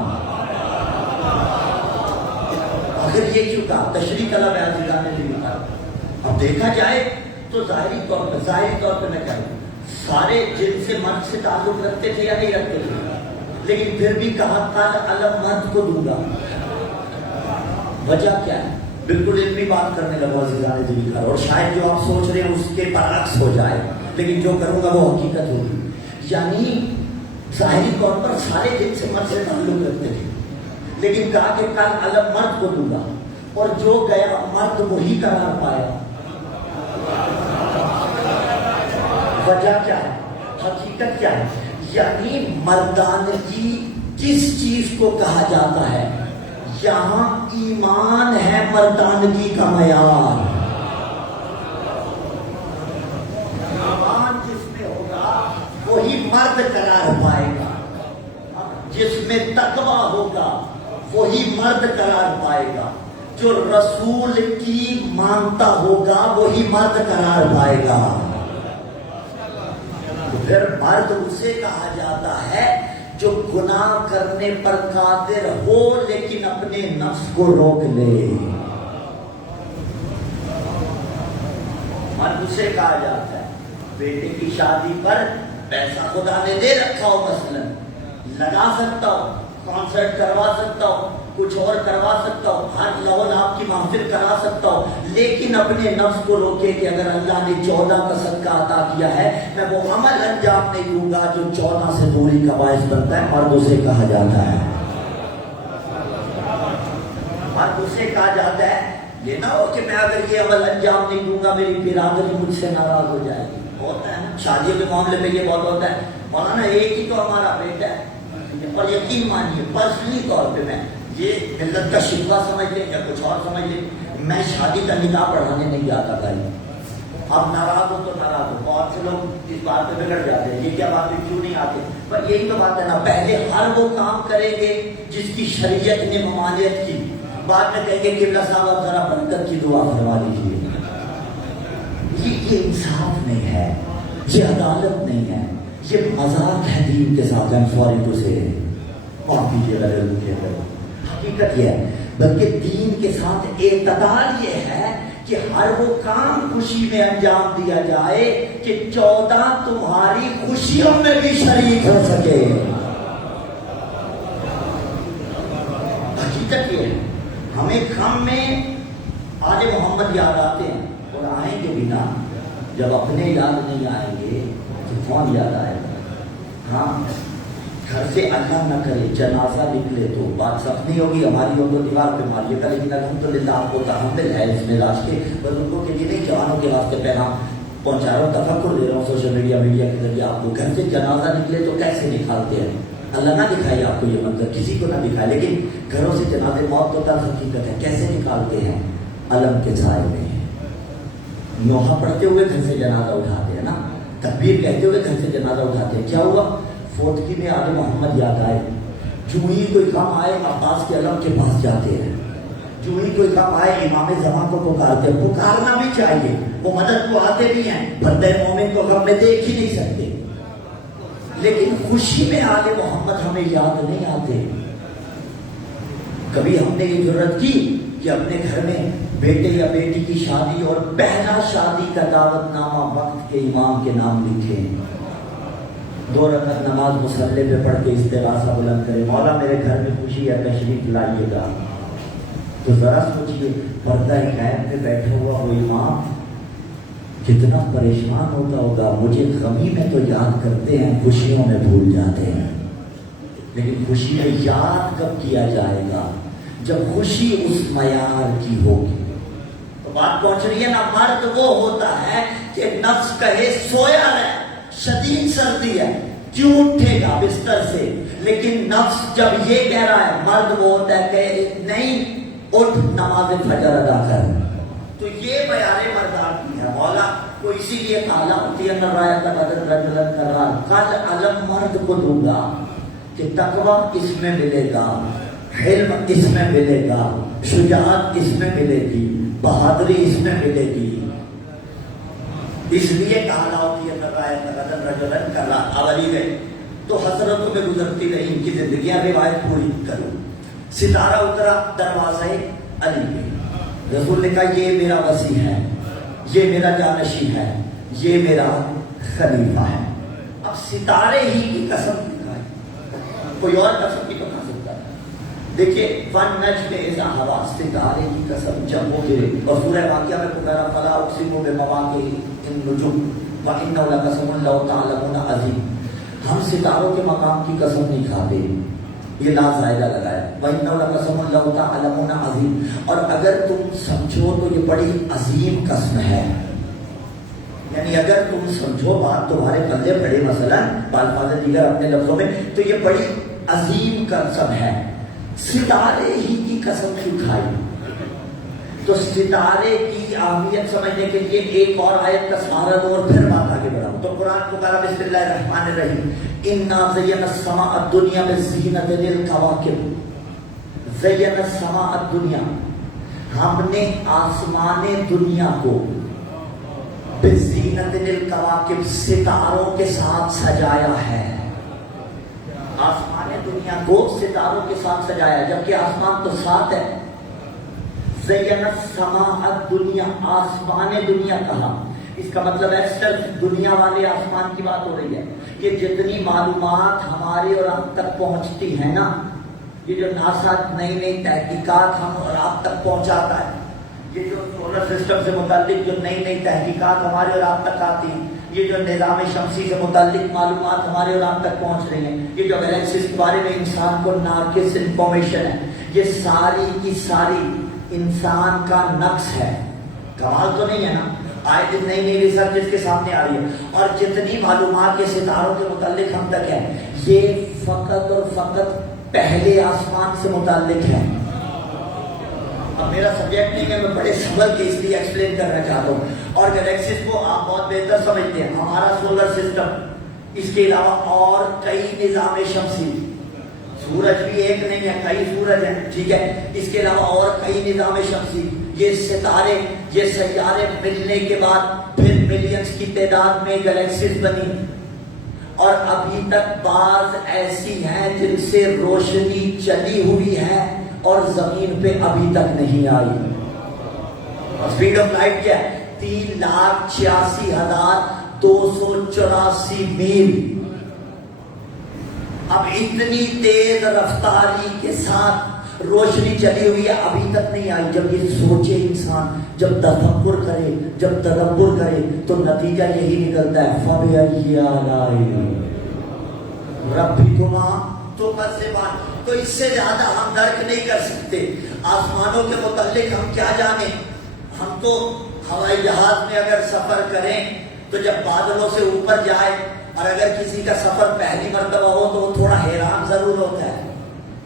آخر یہ کیوں کہا؟ تشریح طلب ہے عزیزان نے بھی کہا. اب دیکھا جائے تو ظاہری طور پہ میں کہوں سارے جن سے مرد سے تعلق رکھتے تھے یا نہیں رکھتے تھے، لیکن پھر بھی کہا کل علم مرد کو دوں گا. وجہ کیا ہے؟ بالکل علمی بات کرنے لگا عزیزان نے بھی کہا، اور شاید جو آپ سوچ رہے ہیں اس کے برعکس ہو جائے، لیکن جو کروں گا وہ حقیقت ہوگی. یعنی ظاہری طور پر سارے جن سے مرد سے تعلق رکھتے تھے، لیکن کہا کہ کل علم مرد کو دوں گا، اور جو گیا مرد وہی قرار پایا. وجہ کیا ہے؟ حقیقت کیا ہے؟ یعنی مردانگی کس چیز کو کہا جاتا ہے؟ یہاں ایمان ہے مردانگی کا معیار. ایمان جس میں ہوگا وہی مرد قرار پائے گا، جس میں تقویٰ ہوگا وہی مرد قرار پائے گا، جو رسول کی مانتا ہوگا وہی مرد قرار پائے گا. پھر مرد اسے کہا جاتا ہے جو گناہ کرنے پر قادر ہو لیکن اپنے نفس کو روک لے. مرد اسے کہا جاتا ہے بیٹے کی شادی پر پیسہ خدا نے دے رکھا ہو، مثلا لگا سکتا ہو، کانسرٹ کروا سکتا ہو، کچھ اور کروا سکتا ہو، ہر لول آپ کی محفل کرا سکتا ہو، لیکن اپنے نفس کو روکے کہ اگر اللہ نے 14 کا صدقہ عطا کیا ہے میں وہ عمل انجام نہیں دوں گا جو 14 سے دوری کا باعث بنتا ہے. مرد اسے کہا جاتا ہے. مرد اسے کہا جاتا ہے. یہ نہ ہو کہ میں اگر یہ عمل انجام نہیں دوں گا میری برادری مجھ سے ناراض ہو جائے گی. ہوتا ہے شادیوں کے معاملے میں یہ بہت ہوتا ہے. مولانا ایک ہی تو ہمارا بیٹا ہے، اور یقین مانیے پرسنلی طور پہ میں یہ ملت کا شکوہ سمجھ لیں یا کچھ اور سمجھ لیں، میں شادی کا نکاح پڑھانے نہیں جاتا بھائی. اب ناراض ہو تو ناراض ہو. بہت سے لوگ اس بات پہ بگڑ جاتے ہیں یہ کیا بات ہے کیوں نہیں آتے، پر یہی تو بات ہے نا. پہلے ہر وہ کام کریں گے جس کی شریعت نے ممانعت کی، بعد میں کہیں گے قبلہ صاحب آپ ذرا برکت کی دعا کروا دیجیے. یہ انصاف نہیں ہے، یہ عدالت نہیں ہے، یہ مذاق ہے دین کے ساتھ. سوری ٹو سے معاف کیجیے گا ضرور کیا کرو. حقیقت یہ ہے بلکہ دین کے ساتھ اعتدال یہ ہے کہ ہر وہ کام خوشی میں انجام دیا جائے کہ 14 تمہاری خوشیوں میں بھی شریک ہو سکے. حقیقت یہ ہے ہمیں غم میں آل محمد یاد آتے ہیں اور آئیں گے بھی نا. جب اپنے یاد نہیں آئیں گے تو کون یاد آئے گا. ہاں گھر سے اللہ نہ کرے جنازہ نکلے تو بات سخت نہیں ہوگی، ہماری ہو تو دیوار پہ ماریے گا، لیکن الحمدللہ آپ کو تحمل ہے اس میں راج کے بزرگوں کے لیے نہیں، جوانوں کے واسطے پیغام پہنچا رہا ہوں، تفکر دے رہا ہوں سوشل میڈیا کے ذریعے آپ کو. گھر سے جنازہ نکلے تو کیسے نکالتے ہیں؟ اللہ نہ دکھائے آپ کو یہ منظر، کسی کو نہ دکھائے، لیکن گھروں سے جنازے موت تو طرف حقیقت ہے. کیسے نکالتے ہیں؟ علم کے سائے میں نوحہ پڑھتے ہوئے گھر سے جنازہ اٹھاتے ہیں نا، تکبیر کہتے ہوئے گھر سے جنازہ اٹھاتے ہیں. کیا ہوا؟ فوتگی میں آل محمد یاد آئے. جو ہی کوئی کام آئے عباس کے علم کے پاس جاتے ہیں، جو ہی کوئی کام آئے امام زمان کو پکارتے ہیں. پکارنا بھی چاہیے، وہ مدد کو آتے بھی ہیں، بندے مومن کو غم میں دیکھ ہی نہیں سکتے، لیکن خوشی میں آل محمد ہمیں یاد نہیں آتے. کبھی ہم نے یہ ضرورت کی کہ اپنے گھر میں بیٹے یا بیٹی کی شادی اور پہلا شادی کا دعوت نامہ وقت کے امام کے نام لکھے، 2 رکعت نماز مصلی پہ پڑھ کے استغاثہ بلند کرے، مولا میرے گھر میں خوشی ہے تشریف لائیے گا. تو ذرا سوچئے پردہ غیب میں بیٹھا ہوا وہ امام کتنا پریشان ہوتا ہوگا. مجھے غمی میں تو یاد کرتے ہیں، خوشیوں میں بھول جاتے ہیں. لیکن خوشی میں یاد کب کیا جائے گا؟ جب خوشی اس معیار کی ہوگی. تو بات پہنچ رہی ہے نا. مرد وہ ہوتا ہے کہ نفس کہے سویا رہے، شدید سردی ہے، کیوں اٹھے گا بستر سے، لیکن نفس جب یہ کہہ رہا ہے، مرد وہ ہوتا ہے کہ نہیں اٹھ نماز فجر ادا کر. تو یہ بیان مردان کی ہے. مولا کو اسی لیے تعالیٰ ہوتی ہے نرایت بدن رجلن کرا، کل علم مرد کو دوں گا کہ تقویٰ اس میں ملے گا، علم اس میں ملے گا، شجاعت اس میں ملے گی، بہادری اس میں ملے گی. اس لیے تعالیٰ ہوتی ہے نرایت بدن رجلن کرا. اب علی گئے تو حسرتوں میں گزرتی رہی ان کی زندگیاں. روایت پوری کروں. ستارہ اترا دروازہ علی میں، رسول نے کہا یہ میرا وصی ہے، یہ میرا جانشین ہے، یہ میرا خلیفہ ہے. اب ستارے ہی کی قسم کھائے، کوئی اور قسم کی تو کھا سکتا ہے. دیکھیے ون نجم اذا ہوا، ستارے کی قسم جب وہ گرے. اور سورہ واقعہ میں پکارا فلا اقسم بمواقع النجوم وانہ لقسم لو تعلمون عظیم. ہم ستاروں کے مقام کی قسم نہیں کھاتے، یہ لا زائدہ لگایا. وَإِنَّهُ لَقَسَمٌ لَوْ تَعْلَمُونَ عَظِيمٌ. اور اگر تم سمجھو تو یہ بڑی عظیم قسم ہے. یعنی اگر تم سمجھو بات تمہارے پلے پڑے مثلا بالفاظ دیگر اپنے لفظوں میں تو یہ بڑی عظیم قسم ہے. ستارے ہی کی قسم کیوں کھائی؟ تو ستارے کی اہمیت سمجھنے کے لیے ایک اور آیت کا سہارا دو اور پھر بات آگے بڑھاؤں. تو قرآن کو کہا بسم اللہ الرحمن الرحیم انا زینا السماء الدنیا بزینت للکواکب. زینا السماء الدنیا، ہم نے آسمان دنیا کو بزینت للکواکب، ستاروں کے ساتھ سجایا ہے. آسمان دنیا کو ستاروں کے ساتھ سجایا، جبکہ آسمان تو سات ہے. زینت سماء دنیا، آسمان دنیا کہا. اس کا مطلب ہے صرف دنیا والے آسمان کی بات ہو رہی ہے. یہ جتنی معلومات ہمارے اور آپ تک پہنچتی ہیں نا، یہ جو ناسا نئی نئی تحقیقات ہم اور آپ تک پہنچاتا ہے، یہ جو سولر سسٹم سے متعلق جو نئی نئی تحقیقات ہمارے اور آپ تک آتی ہیں، یہ جو نظام شمسی سے متعلق معلومات ہمارے اور آپ تک پہنچ رہی ہیں، یہ جو گلیکسیز کے بارے میں انسان کو ناقص انفارمیشن ہے، یہ ساری کی ساری انسان کا نقص ہے. کمال تو نہیں ہے نا؟ آئے دن نئی نئی ریسرچ اس کے سامنے آ رہی ہے، اور جتنی معلومات یہ ستاروں کے متعلق ہم تک ہے، یہ فقط اور فقط پہلے آسمان سے متعلق ہے. اب میرا سبجیکٹ نہیں ہے، میں بڑے سمجھ کے اس لیے ایکسپلین کرنا چاہتا ہوں. اور گلیکسیز کو آپ بہت بہتر سمجھتے ہیں. ہمارا سولر سسٹم، اس کے علاوہ اور کئی نظام شمسی، سورج بھی ایک نہیں ہے، کئی سورج ہیں، ٹھیک ہے. اس کے علاوہ اور کئی نظام شمسی، یہ ستارے، یہ سیارے ملنے کے بعد پھر ملینز کی تعداد میں گلیکسیز بنی، اور ابھی تک بعض ایسی ہیں جن سے روشنی چلی ہوئی ہے اور زمین پہ ابھی تک نہیں آئی. اسپیڈ آف لائٹ کیا ہے؟ 3,86,284 میل. اب اتنی تیز رفتاری کے ساتھ روشنی چلی ہوئی ہے، ابھی تک نہیں آئی. جب یہ سوچے انسان، جب تفکر کرے، جب تدبر کرے، تو نتیجہ یہی نکلتا ہے فَبِأَيِّ آلَاءِ رَبِّكُمَا تُكَذِّبَانِ. تو اس سے زیادہ ہم درک نہیں کر سکتے. آسمانوں کے متعلق ہم کیا جانیں؟ ہم تو ہوائی جہاز میں اگر سفر کریں تو جب بادلوں سے اوپر جائے، اور اگر کسی کا سفر پہلی مرتبہ ہو تو وہ تھوڑا حیران ضرور ہوتا ہے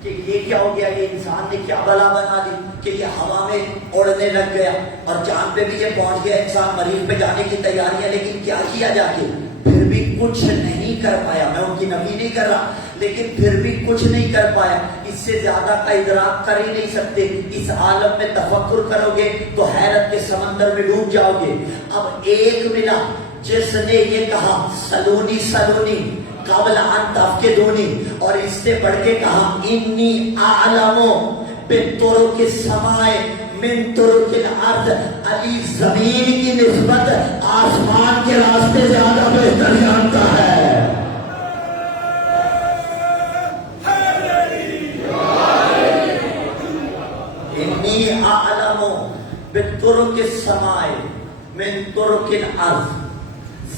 کہ یہ کیا ہو گیا، یہ انسان نے کیا بلا بنا دی کہ یہ ہوا میں اڑنے لگ گیا. اور چاند پہ بھی یہ پہنچ گیا، انسان مریخ پہ جانے کی تیاریاں، لیکن کیا کیا جا کے؟ پھر بھی کچھ نہیں کر پایا. میں ان کی نفی نہیں کر رہا، لیکن پھر بھی کچھ نہیں کر پایا. اس سے زیادہ کا ادراک کر ہی نہیں سکتے. اس عالم میں تفکر کرو گے تو حیرت کے سمندر میں ڈوب جاؤ گے. اب ایک ملا جس نے یہ کہا سلونی سلونی قبل ان تفقدونی، اور اس سے بڑھ کے کہا انی اعلم بالطرق السماء من طرق الارض. علی زمین کی نسبت آسمان کے راستے زیادہ بہتر جانتا ہے. انی اعلم بالطرق السماء من طرق الارض،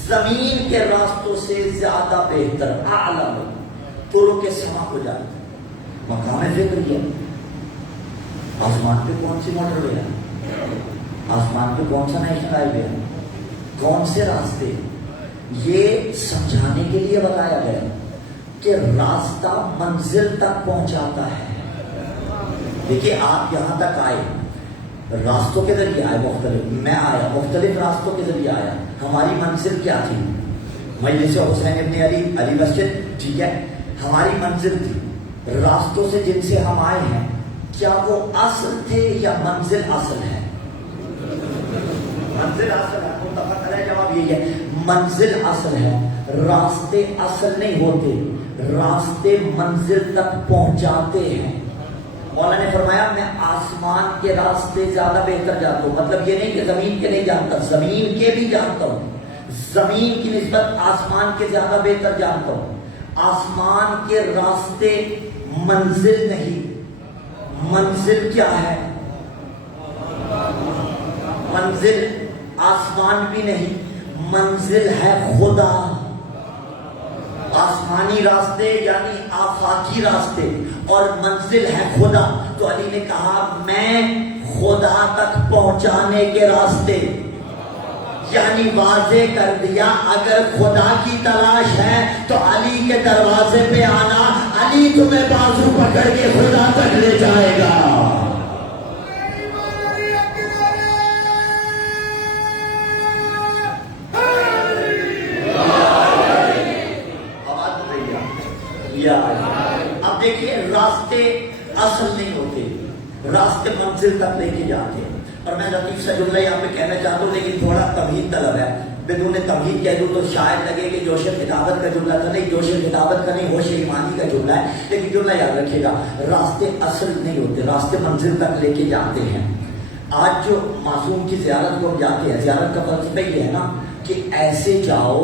زمین کے راستوں سے زیادہ بہتر. اعلم طرق السماء کو جانتا. مقام ذکر کیا. آسمان پہ کون سی موٹر وے ہے؟ آسمان پہ کون سا نیشنل ہائی وے ہے؟ کون سے راستے؟ یہ سمجھانے کے لیے بتایا گیا کہ راستہ منزل تک پہنچاتا ہے. دیکھیے آپ یہاں تک آئے، راستوں کے ذریعے آئے مختلف. میں آیا مختلف راستوں کے ذریعے آیا. ہماری منزل کیا تھی؟ مجلس حسین ابن علی، علی مسجد، ٹھیک ہے. ہماری منزل تھی. راستوں سے جن سے ہم آئے ہیں، کیا وہ اصل تھے یا منزل اصل ہے؟ منزل اصل ہے. متفق علیہ جواب یہی ہے، منزل اصل ہے. راستے اصل نہیں ہوتے، راستے منزل تک پہنچاتے ہیں. مولا نے فرمایا میں آسمان کے راستے زیادہ بہتر جانتا ہوں. مطلب یہ نہیں کہ زمین کے نہیں جانتا، زمین کے بھی جانتا ہوں. زمین کی نسبت آسمان کے زیادہ بہتر جانتا ہوں. آسمان کے راستے منزل نہیں. منزل کیا ہے؟ منزل آسمان بھی نہیں، منزل ہے خدا. آسمانی راستے یعنی آفاقی راستے، اور منزل ہے خدا. تو علی نے کہا میں خدا تک پہنچانے کے راستے، یعنی واضح کر دیا اگر خدا کی تلاش ہے تو علی کے دروازے پہ آنا، علی تمہیں بازو پکڑ کے خدا تک لے جائے گا. اب دیکھیے راستے اصل نہیں ہوتے، راستے منزل تک لے کے جاتے ہیں. اور میں لطیف سا جملہ یہاں پہ کہنا چاہتا ہوں لیکن تھوڑا تمہید طلب ہے، بدون تمہید کہہ دوں تو شاید لگے کہ جوش خطابت کا جملہ تھا، نہیں جوش خطابت کا نہیں، ہوش ایمانی کا جملہ ہے، لیکن جملہ یاد رکھیے گا، راستے اصل نہیں ہوتے، راستے منزل تک لے کے جاتے ہیں۔ آج جو معصوم کی زیارت کو جاتے ہیں، زیارت کا فلسفہ یہ ہے نا کہ ایسے جاؤ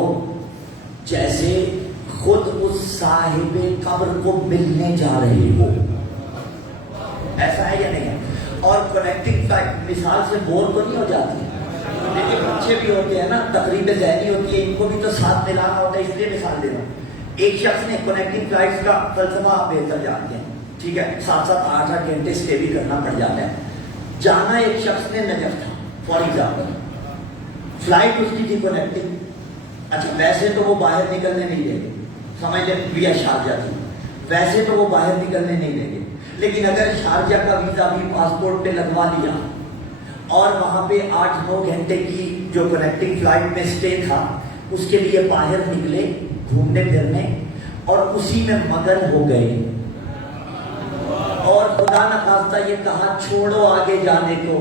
جیسے خود اس صاحب قبر کو ملنے جا رہے ہو، ایسا ہے یا نہیں ہے؟ اور کنیکٹنگ فلائٹ مثال سے بور تو نہیں ہو جاتی ہے، لیکن بچے بھی ہوتے ہیں نا، تقریب ذہنی ہوتی ہے، ان کو بھی تو ساتھ ملانا ہوتا ہے، اس لیے مثال دے رہا ہوں۔ ایک شخص نے کنیکٹنگ فلائٹس کا فلسفہ آپ بہتر جانتے ہیں، ٹھیک ہے، 7-7 8-8 گھنٹے اسٹے بھی کرنا پڑ جاتا ہے۔ جانا ایک شخص نے نجف تھا فار ایگزامپل، فلائٹ اس کی تھی کنیکٹنگ، اچھا ویسے تو وہ باہر نکلنے نہیں دیں گے، سمجھ لیں ویا شارجہ تھی، ویسے تو وہ باہر نکلنے نہیں دیں گے، لیکن اگر شارجہ کا ویزا بھی پاسپورٹ پہ لگوا لیا اور وہاں پہ 8-9 گھنٹے کی جو کنیکٹنگ فلائٹ میں اسٹے تھا اس کے لیے باہر نکلے گھومنے پھرنے اور اسی میں مگن ہو گئے، اور خدا نخواستہ یہ کہا چھوڑو آگے جانے کو،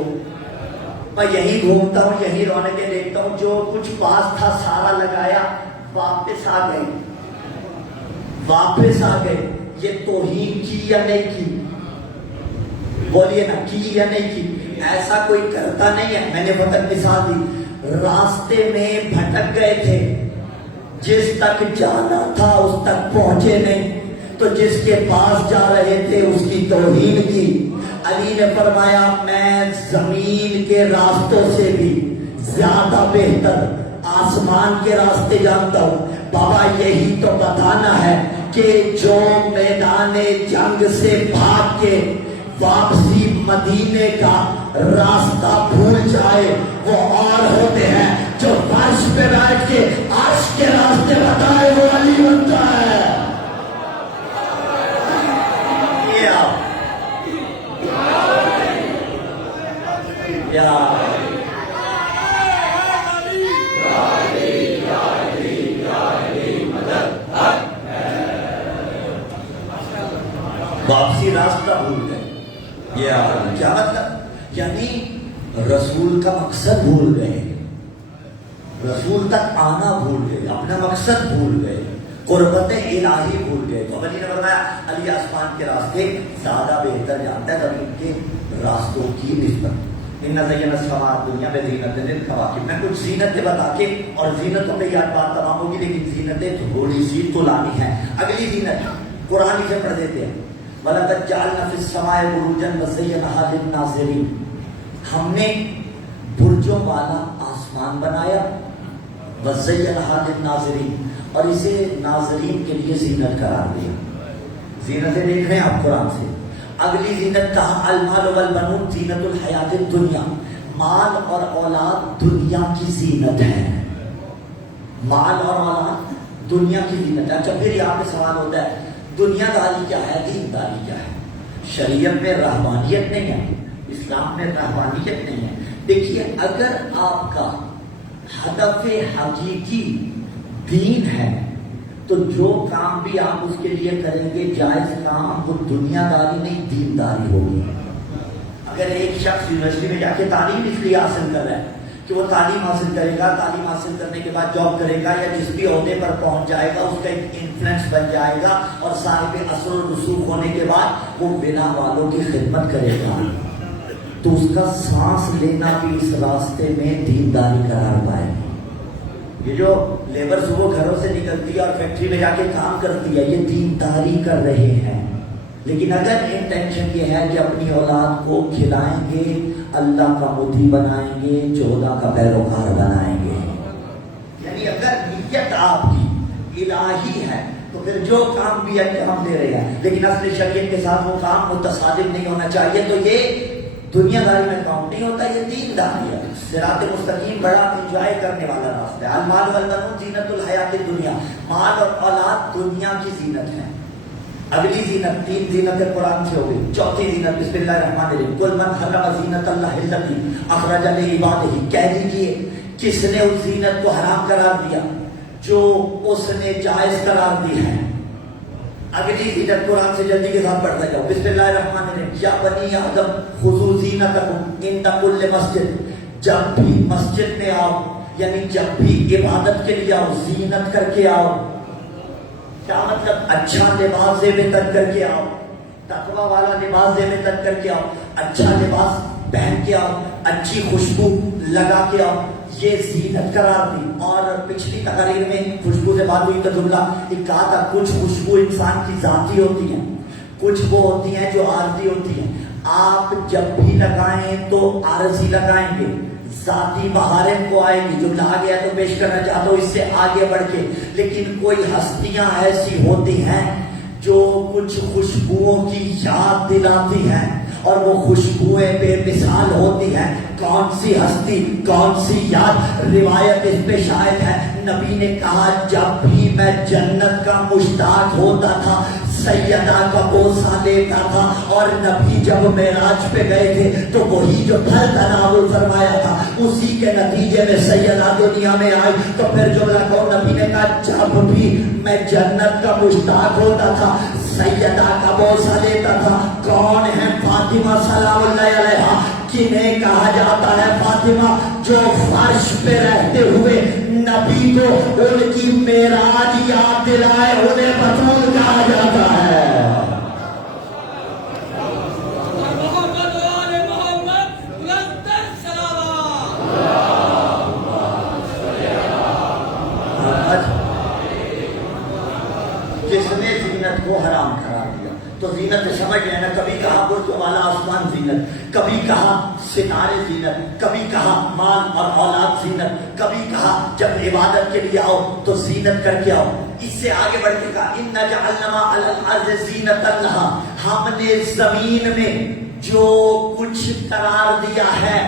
میں یہی گھومتا ہوں، یہی رونقیں دیکھتا ہوں، جو کچھ پاس تھا سارا لگایا، واپس آ گئے، واپس آ گئے۔ یہ توہین کی یا نہیں کی؟ بولیے نا، کی یا نہیں کی؟ ایسا کوئی کرتا نہیں ہے۔ میں نے وقت مثال دی، راستے میں بھٹک گئے تھے، جس تک جانا تھا اس تک پہنچے نہیں، تو جس کے پاس جا رہے تھے اس کی توہین کی۔ علی نے فرمایا میں زمین کے راستوں سے بھی زیادہ بہتر آسمان کے راستے جانتا ہوں۔ بابا یہی تو بتانا ہے کہ جو میدان جنگ سے بھاگ کے واپسی مدینے کا راستہ بھول جائے وہ اور ہوتے ہیں، جو فرش پہ بیٹھ کے عرش کے راستے بتائے وہ علی بنتا ہے۔ واپسی راستہ بھول گئے، یہ کیا مطلب؟ یعنی رسول کا مقصد بھول گئے، رسول تک آنا بھول گئے، اپنا مقصد بھول گئے، قربت الہی بھول گئے۔ تو علی نے فرمایا علی آسمان کے راستے زیادہ بہتر جانتا ہے زمین کے راستوں کی نسبت۔ ان زینا السماء الدنیا بزینۃ للکواکب، میں کچھ زینتیں بتا کے، اور زینتوں پہ یاد بات تمام ہوگی، لیکن زینتیں تھوڑی سی تو لانی ہے۔ اگلی زینت قرآن سے پڑھ دیتے ہیں، وَلَقَدْ جَعَلْنَا فِي السَّمَاءِ بُرُوجًا وَزَيَّنَاهَا لِلنَّاظِرِينَ، ہم نے برجوں والا آسمان بنایا، وَزَيَّنَاهَا لِلنَّاظِرِينَ، اور اسے ناظرین کے لیے زینت قرار دیا۔ زینتیں دیکھ رہے ہیں آپ قرآن سے۔ اگلی زینت کہا المال والبنون زینت الحیات الدنیا، مال اور اولاد دنیا کی زینت ہے، مال اور اولاد دنیا کی زینت ہے۔ اچھا پھر یہاں پہ سوال ہوتا ہے دنیا داری کیا ہے، دین داری کیا ہے؟ شریعت میں رہبانیت نہیں ہے، اسلام میں رہبانیت نہیں ہے۔ دیکھیے اگر آپ کا ہدف حقیقی دین ہے تو جو کام بھی آپ اس کے لیے کریں گے جائز کام، وہ دنیا داری نہیں دین داری ہوگی۔ اگر ایک شخص یونیورسٹی میں جا کے تعلیم اس لیے حاصل کر رہا ہے کہ وہ تعلیم حاصل کرے گا، تعلیم حاصل کرنے کے بعد جاب کرے گا یا جس بھی عہدے پر پہنچ جائے گا اس کا ایک انفلوئنس بن جائے گا، اور صاحب اثر و رسوخ ہونے کے بعد وہ بنا والوں کی خدمت کرے گا، تو اس کا سانس لینا بھی اس راستے میں دینداری قرار پائے گا۔ یہ جو لیبر صبح گھروں سے نکلتی ہے اور فیکٹری میں جا کے کام کرتی ہے، یہ دینداری کر رہے ہیں، لیکن اگر انٹینشن یہ ہے کہ اپنی اولاد کو کھلائیں گے، اللہ کا مطیع بنائیں گے، چودہ کا پیروکار بنائیں گے، یعنی اگر نیت آپ کی الہی ہے تو پھر جو کام بھی انجام دے رہے ہیں، لیکن اصل شریعت کے ساتھ وہ کام متصادم نہیں ہونا چاہیے، تو یہ دنیا داری میں کاؤنٹ نہیں ہوتا، یہ دین داری ہے۔ صراط مستقیم بڑا انجوائے کرنے والا راستہ ہے۔ المال والبنون زینت الحیات الدنیا، مال اور اولاد دنیا کی زینت ہے۔ اگلی زینت، 3 زینتیں قرآن سے ہو گئی۔ چوتھی زینت بسم اللہ الرحمن الرحیم، قل من حرم زینت اللہ التی اخرج لعبادہ، کہہ دیجیے کس نے اس زینت کو حرام قرار دیا جو اس نے جائز قرار دی ہے۔ اگلی زینت قرآن سے جلدی کے ساتھ پڑھتا جاؤ. بسم اللہ الرحمن الرحیم. یا بنی آدم خذوا زینتکم عند کل مسجد. جب بھی مسجد میں آؤ یعنی جب بھی عبادت کے لیے آؤ زینت کر کے آؤ. کیا مطلب؟ اچھا لباس زیب تن کر کے آؤ, تقوی والا لباس زیب تن کر کے آؤ, اچھا لباس پہن کے آؤ, اچھی خوشبو لگا کے آؤ. یہ زینت قرار دی. اور پچھلی تقریر میں خوشبو سے بات ہوئی تو جملہ ایک کہا تھا کچھ خوشبو انسان کی ذاتی ہوتی ہیں, کچھ وہ ہوتی ہیں جو عارضی ہوتی ہیں. آپ جب بھی لگائیں تو عارضی لگائیں گے, ذاتی بہاریں کو آئے گی. جملہ آ گیا تو پیش کرنا چاہتا ہوں اس سے آگے بڑھ کے. لیکن کوئی ہستیاں ایسی ہوتی ہیں جو کچھ خوشبوؤں کی یاد دلاتی ہیں اور وہ خوشبوئیں بے مثال ہوتی ہیں. کون سی ہستی, کون سی یاد؟ روایت اس پہ شاہد ہے. نبی نے کہا جب بھی میں جنت کا مشتاق ہوتا تھا سیدہ کا بوسہ لیتا تھا. اور نبی جب معراج پہ گئے تھے تو وہی جو پھل تناول فرمایا تھا اسی کے نتیجے میں سیدہ دنیا میں آئی. تو پھر جملہ کو نبی نے کہا جب بھی میں جنت کا مشتاق ہوتا تھا سیدہ کا بوسہ لیتا تھا. کون ہے فاطمہ سلام اللہ علیہا؟ کنہیں کہا جاتا ہے فاطمہ؟ جو فرش پہ رہتے ہوئے نبی کو ان کی معراج یاد دلائے انہیں بطول کہا جاتا ہے. جس نے زینت کو حرام قرار دیا تو زینت سمجھ لینا. کبھی کہا برج والا آسمان زینت, کبھی کہا ستارے زینت, کبھی کہا مال اور اولاد زینت, کبھی کہا جب عبادت کے لیے آؤ تو زینت کر کے آؤ. اس سے آگے بڑھ کے کہا اِنَّ جَعَلْنَا عَلَى الْأَرْضِ زِینَةً لَهَا. ہم نے زمین میں جو کچھ قرار دیا ہے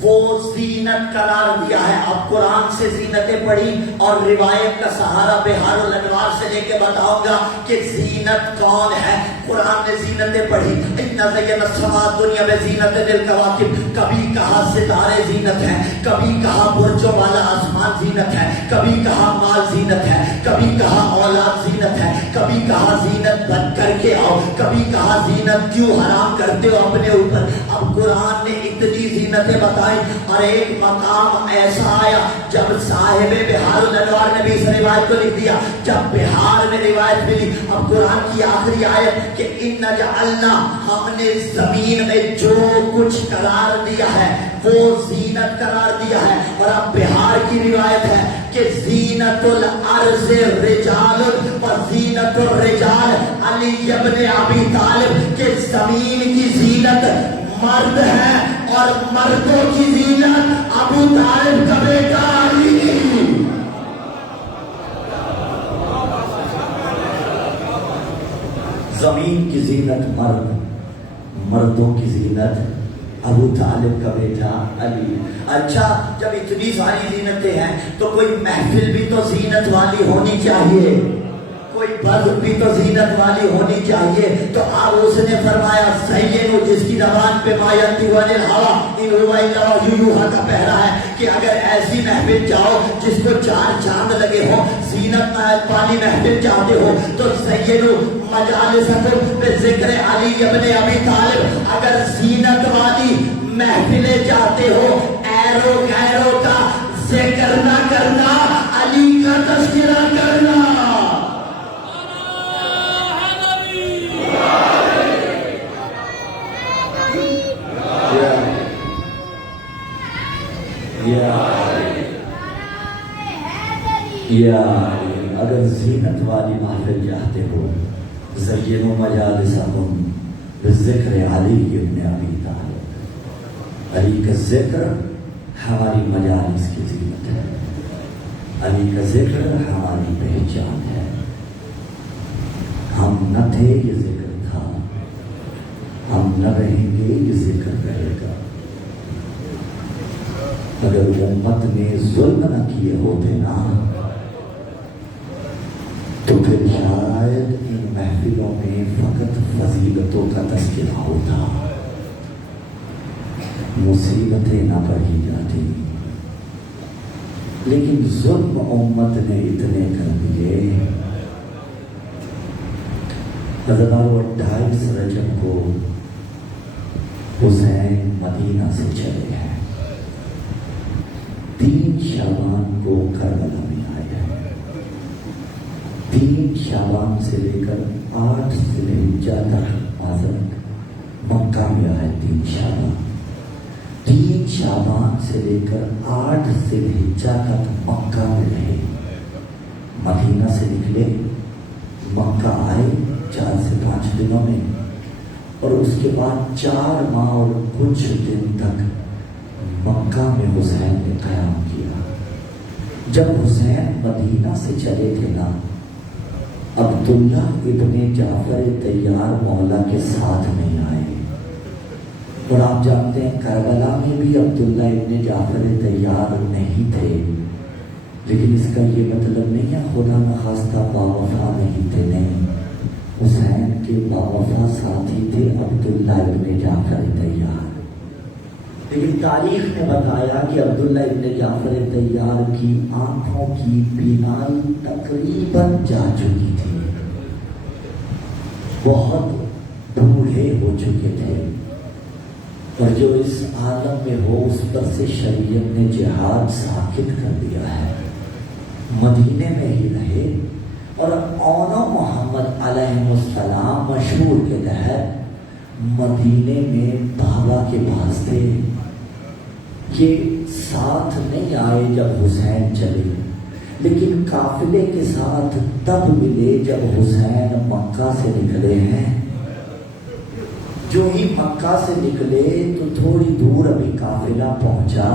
وہ زینت قرار دیا ہے. اب قرآن سے زینتیں پڑھی اور روایت کا سہارا بہار الانوار سے لے کے بتاؤں گا کہ زینت کون ہے. قرآن نے زینتیں پڑھی. اِنَّا زَيَّنَا السَّمَاءَ الدُّنْيَا بِزِینَةٍ لِلْکَوَاکِب. کبھی کہا ستارے زینت ہے, کبھی کہا برجوں والا آسمان زینت ہے, کبھی کہا مال زینت ہے, کبھی کہا اولاد زینت ہے, کبھی کہا زینت بن کر کے آؤ, کبھی کہا زینت کیوں حرام کرتے ہو اپنے اوپر. اب قرآن نے اتنی زینتیں بتائی اور ایک مقام ایسا آیا جب صاحب بہار الانوار نے بھی اس روایت کو لکھ دیا. جب بہار میں روایت ملی, اب قرآن کی آخری آیت کہ اِنَّ جَعَلْنَا, ہم نے زمین میں جو کچھ قرار دیا ہے وہ زینت قرار دیا ہے. اور اب بہار کی روایت ہے کہ زینت الارض رجال و زینت الرجال علی ابن ابی طالب. کہ زمین کی زینت مرد ہے اور مردوں کی زینت ابو طالب کا بیٹا علی. زمین کی زینت مرد, مردوں کی زینت ابو طالب کا بیٹا علی. اچھا جب اتنی ساری زینتیں ہیں تو کوئی محفل بھی تو زینت والی ہونی چاہیے, کوئی بزم بھی تو زینت والی ہونی چاہیے. تو اب اس نے فرمایا سیدو, جس کی زبان پہ ما ینطق عن الہوی ان هو الا وحی یوحی کا پہرا ہے کہ اگر ایسی محفل جاؤ جس کو 4 چاند لگے ہو, زینت والی محفل چاہتے ہو تو سیدو مجالسکم بذکر علی ابن ابی طالب. اگر زینت والی محفلیں چاہتے ہو, ایرو غیروں کا ذکر نہ کرنا, علی کا تذکرہ کرنا. یا اگر زینت والی محفل چاہتے ہو, زینوا مجالسکم بذکر علی ابن ابی طالب. علی کا ذکر ہماری مجالس کی زینت ہے, علی کا ذکر ہماری پہچان ہے. ہم نہ تھے یہ ذکر تھا, ہم نہ رہیں گے یہ ذکر رہے گا. اگر امت نے ظلم نہ کیے ہوتے نا تو پھر شاید ان محفلوں میں فقط فضیلتوں کا تذکرہ ہوتا, مصیبتیں نہ پڑھی جاتی. لیکن ظلم امت نے اتنے کر دیے 28 رجب کو حسین مدینہ سے چلے ہیں، 3 شعبان کو کربلا میں آئے ہیں، 3 شعبان سے لے کر 8 ذی الحجہ تک آزاد مکہ میں آئے، 3 شعبان، 3 شعبان سے لے کر 8 ذی الحجہ تک مکہ میں رہے، مدینہ سے نکلے، مکہ آئے 4 سے 5 دنوں میں، اور اس کے بعد 4 ماہ اور کچھ دن تک مکہ میں حسین نے قیام کیا۔ جب حسین مدینہ سے چلے تھے نا، عبداللہ ابن جعفر طیار مولا کے ساتھ نہیں آئے، اور آپ جانتے ہیں کربلا میں بھی عبداللہ ابن جعفر طیار نہیں تھے، لیکن اس کا یہ مطلب نہیں ہے خدا نخواستہ باوفا نہیں تھے، نہیں، حسین کے باوفا ساتھی تھے عبداللہ ابن جعفر طیار، لیکن تاریخ نے بتایا کہ عبداللہ ابن جعفر طیار کی آنکھوں کی بینائی تقریباً جا چکی تھی، بہت بوڑھے ہو چکے تھے، اور جو اس عالم میں ہو اس پر سے شریعت نے جہاد ساکت کر دیا ہے، مدینے میں ہی رہے، اور اون محمد علیہ السلام مشہور کے تحت مدینے میں بابا کے پاس تھے، یہ ساتھ نہیں آئے جب حسین چلے، لیکن قافلے کے ساتھ تب ملے جب حسین مکہ سے نکلے ہیں۔ جو ہی مکہ سے نکلے تو تھوڑی دور ابھی قافلہ پہنچا،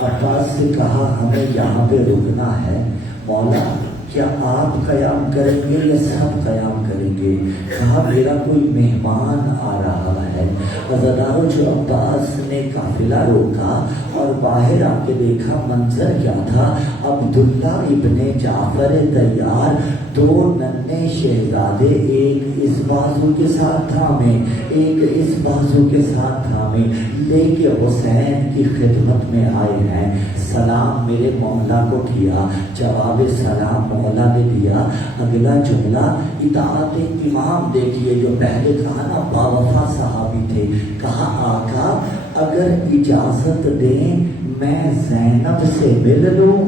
عباس سے کہا ہمیں یہاں پہ رکنا ہے، مولا کیا آپ قیام کریں گے یا سب قیام کریں گے؟ کہا میرا کوئی مہمان آ رہا ہے۔ عزادارو، جو عباس نے قافلہ روکا اور باہر آ کے دیکھا منظر کیا تھا، عبداللہ ابن جعفر طیار 2 ننھے شہزادے، ایک اس بازو کے ساتھ تھامے، ایک اس بازو کے ساتھ تھامے، لے کے حسین کی خدمت میں آئے ہیں۔ سلام میرے مولا کو کیا، جواب سلام مولا نے دیا۔ اگلا جملہ اطاعت امام دیکھیے، جو پہلے کہا نا باوفا صحابی تھے، کہا آقا اگر اجازت دیں میں زینب سے مل لوں،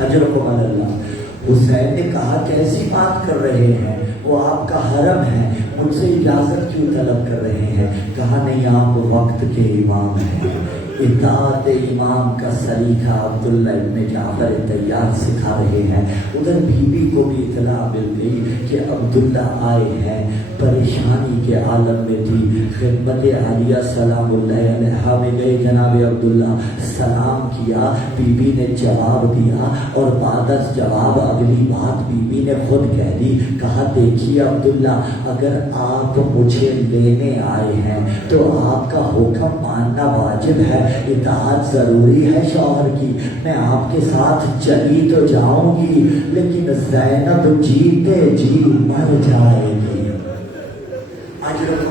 اجرکم اللہ۔ حسین نے کہا کیسی بات کر رہے ہیں، وہ آپ کا حرم ہے، مجھ سے اجازت کیوں طلب کر رہے ہیں؟ کہا نہیں، آپ وقت کے امام ہیں، اطاعت امام کا سلیقہ عبداللہ ابن جعفر طیار سکھا رہے ہیں۔ ادھر بیوی کو بھی اطلاع مل گئی کہ عبداللہ آئے ہیں، پریشانی کے عالم میں تھی، خدمت عالیہ سلام اللہ علیہ میں گئے، جناب عبداللہ سلام کیا، بیوی نے جواب دیا، اور بعد از جواب اگلی بات بیوی نے خود کہہ دی، کہا دیکھیے عبداللہ اگر آپ مجھے لینے آئے ہیں تو آپ کا حکم ماننا واجب ہے، اطاعت ضروری ہے شوہر کی، میں آپ کے ساتھ چلی تو جاؤں گی لیکن زینب جیتے جی مر جائے گی۔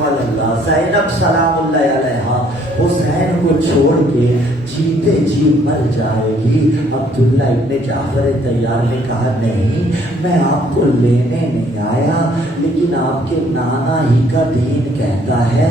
اللہ، زینب سلام اللہ علیہ حسین کو چھوڑ کے جیتے جی مر جائے گی۔ عبداللہ ابن جعفر طیار نے کہا نہیں، میں آپ کو لینے نہیں آیا، لیکن آپ کے نانا ہی کا دین کہتا ہے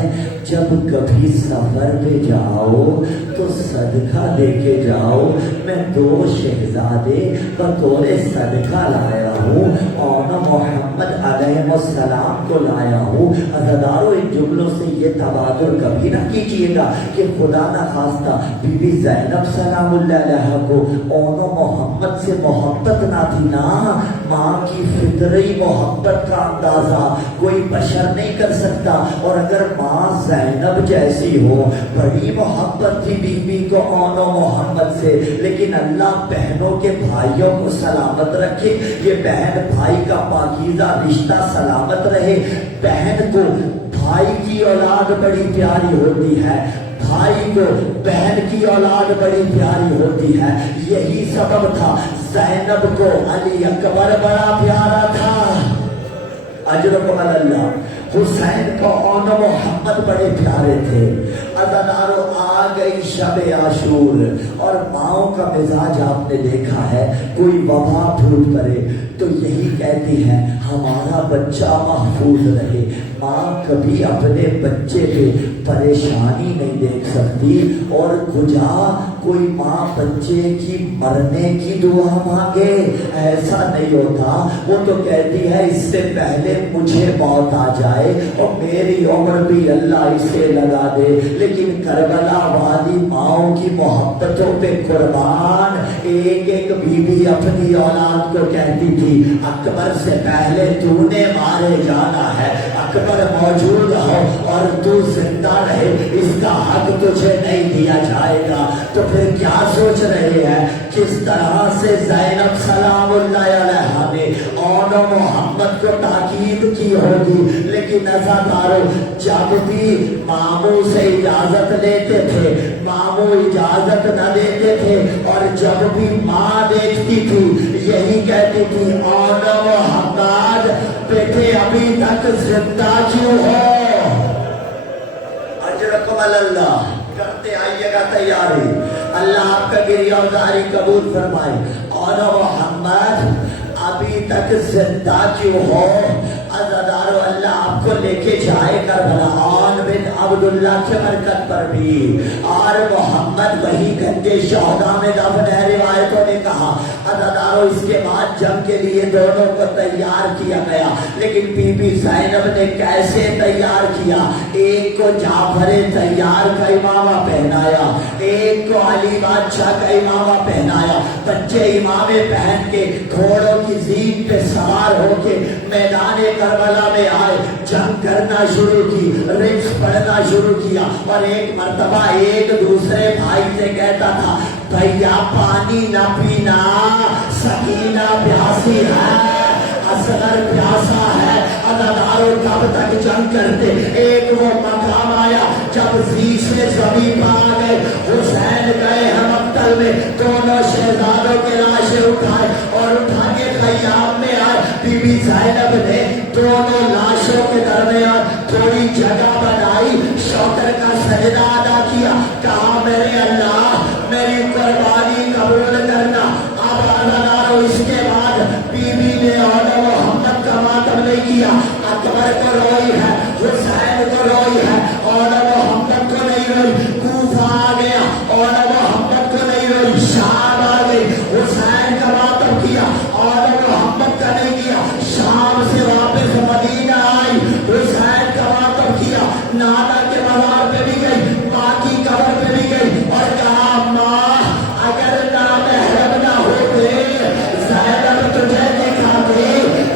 جب کبھی سفر پہ جاؤ تو صدقہ دے کے جاؤ۔ میں 2 شہزادے بطور صدقہ لایا ہوں اور محمد علیہ السلام کو لایا ہوں۔ عزادارو، ان جملوں سے یہ تبادر کبھی نہ کیجیے گا کہ خدا نہ خواستہ بی بی زینب سلام اللہ علیہ کو اون محمد سے محبت نہ تھی، نا، ماں کی فطری محبت کا اندازہ کوئی بشر نہیں کر سکتا، اور اگر ماں زینب جیسی ہو، بڑی محبت تھی بی بی کو اون محمد سے، لیکن اللہ بہنوں کے بھائیوں کو سلامت رکھے، یہ بہن بھائی کا پاکیزہ رشتہ سلامت رہے۔ بہن کو بھائی کی اولاد بڑی پیاری ہوتی ہے، بھائی کو بہن کی اولاد بڑی پیاری ہوتی ہے، یہی سبب تھا زینب کو علی اکبر بڑا پیارا تھا، اجرکم اللہ۔ حسین کو اون محمد بڑے پیارے تھے۔ عزادارو، آ گئی شب عاشور، اور ماؤں کا مزاج آپ نے دیکھا ہے، کوئی وبا پھوٹ پڑے تو یہی کہتی ہے ہمارا بچہ محفوظ رہے. ماں کبھی اپنے بچے پہ پریشانی نہیں دیکھ سکتی. اور کجا کوئی ماں بچے کی مرنے کی دعا مانگے؟ ایسا نہیں ہوتا. وہ تو کہتی ہے اس سے پہلے مجھے موت آ جائے اور میری عمر بھی اللہ اسے لگا دے. لیکن کربلا والی ماؤں کی محبتوں پہ قربان ایک ایک بیوی اپنی اولاد کو کہتی تھی اکبر سے پہلے تو نے مارے جانا ہے. اکبر موجود ہو اور تو زندہ رہے اس کا حق تجھے نہیں دیا جائے گا. تو پھر کیا سوچ رہے ہیں کس طرح سے زینب سلام اللہ علیہا نے اور محمد کو تاکید کی ہوگی. لیکن نظردارو جب بھی ماموں سے اجازت لیتے تھے ماموں اجازت نہ دیتے تھے اور جب بھی ماں دیکھتی تھی یہی کہتی تھی اور محمد بیٹے ابھی تک زندہ کیوں ہو؟ اجرکم اللہ کرتے آئیے گا تیاری. اللہ آپ کا گریہ ازاری قبول فرمائے. اور محمد ابھی تک زندہ کیوں ہو؟ عزادارو اللہ آپ کو لے کے جائے کربلا آن بن عبداللہ کے برکت پر بھی. اور محمد وہی گنجے شہداء میں دفن ہے. روایتوں نے کہا عزادارو اس کے بعد جنگ کے لیے دونوں کو تیار کیا گیا. لیکن بی بی زینب نے کیسے تیار کیا؟ ایک کو جعفر تیار کا امامہ پہنایا, ایک کو علی بادشاہ کا امامہ پہنایا. بچے امامے پہن کے گھوڑوں کی زین پہ سوار ہو کے میدان کربلا میں آئے. جنگ کرنا شروع کی, رقص پڑھنا شروع کیا. اور ایک مرتبہ ایک دوسرے بھائی سے کہتا تھا بھیا پانی نہ پینا, سکینہ پیاسی ہے, اصغر پیاسا ہے. عزادارو کب تک جنگ کرتے؟ ایک وہ مقام آیا جب سے زمین آ گئے. حسین گئے ہیں مقتل میں, دونوں شہزادوں کے لاشیں اٹھائے اور اٹھا کے خیام میں آئے. بی بی زینب نے دونوں لاشوں کے درمیان تھوڑی جگہ بنائی, شوکر کا سجدہ ادا کیا, کہا میرے اللہ میری قربانی قبول کرنا. اب عزادارو اس کے بعد بی بی نے اور محمد کا ماتم نہیں کیا. اکبر کو روئی ہے, حسین کو روئی ہے اور محمد کو نہیں روئی. کوفہ آ گیا اور محمد کو نہیں روئی. شام آ گئی, حسین کا ماتم کیا اور محمد کا نہیں کیا. شام سے واپس مدینہ آئی, حسین کا ماتم کیا. نانا کے مزار پہ بھی گئی, ماں کی قبر پہ بھی گئی اور کہا ماں اگر نامحرم نہ ہوتے زینب تجھے دکھاتی.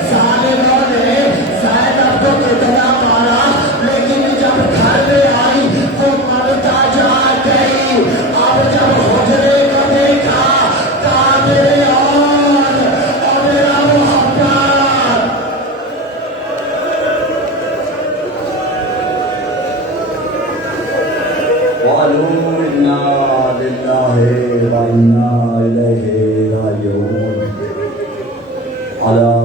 ظالموں نے زینب کو کتنا مارا لیکن جب گھر میں آئی وہ ممتا جا گئی. اب جب حجرے کو دیکھا کہا میرے اور میرا محمد. قالوا إنا لله وإنا إليه راجعون. على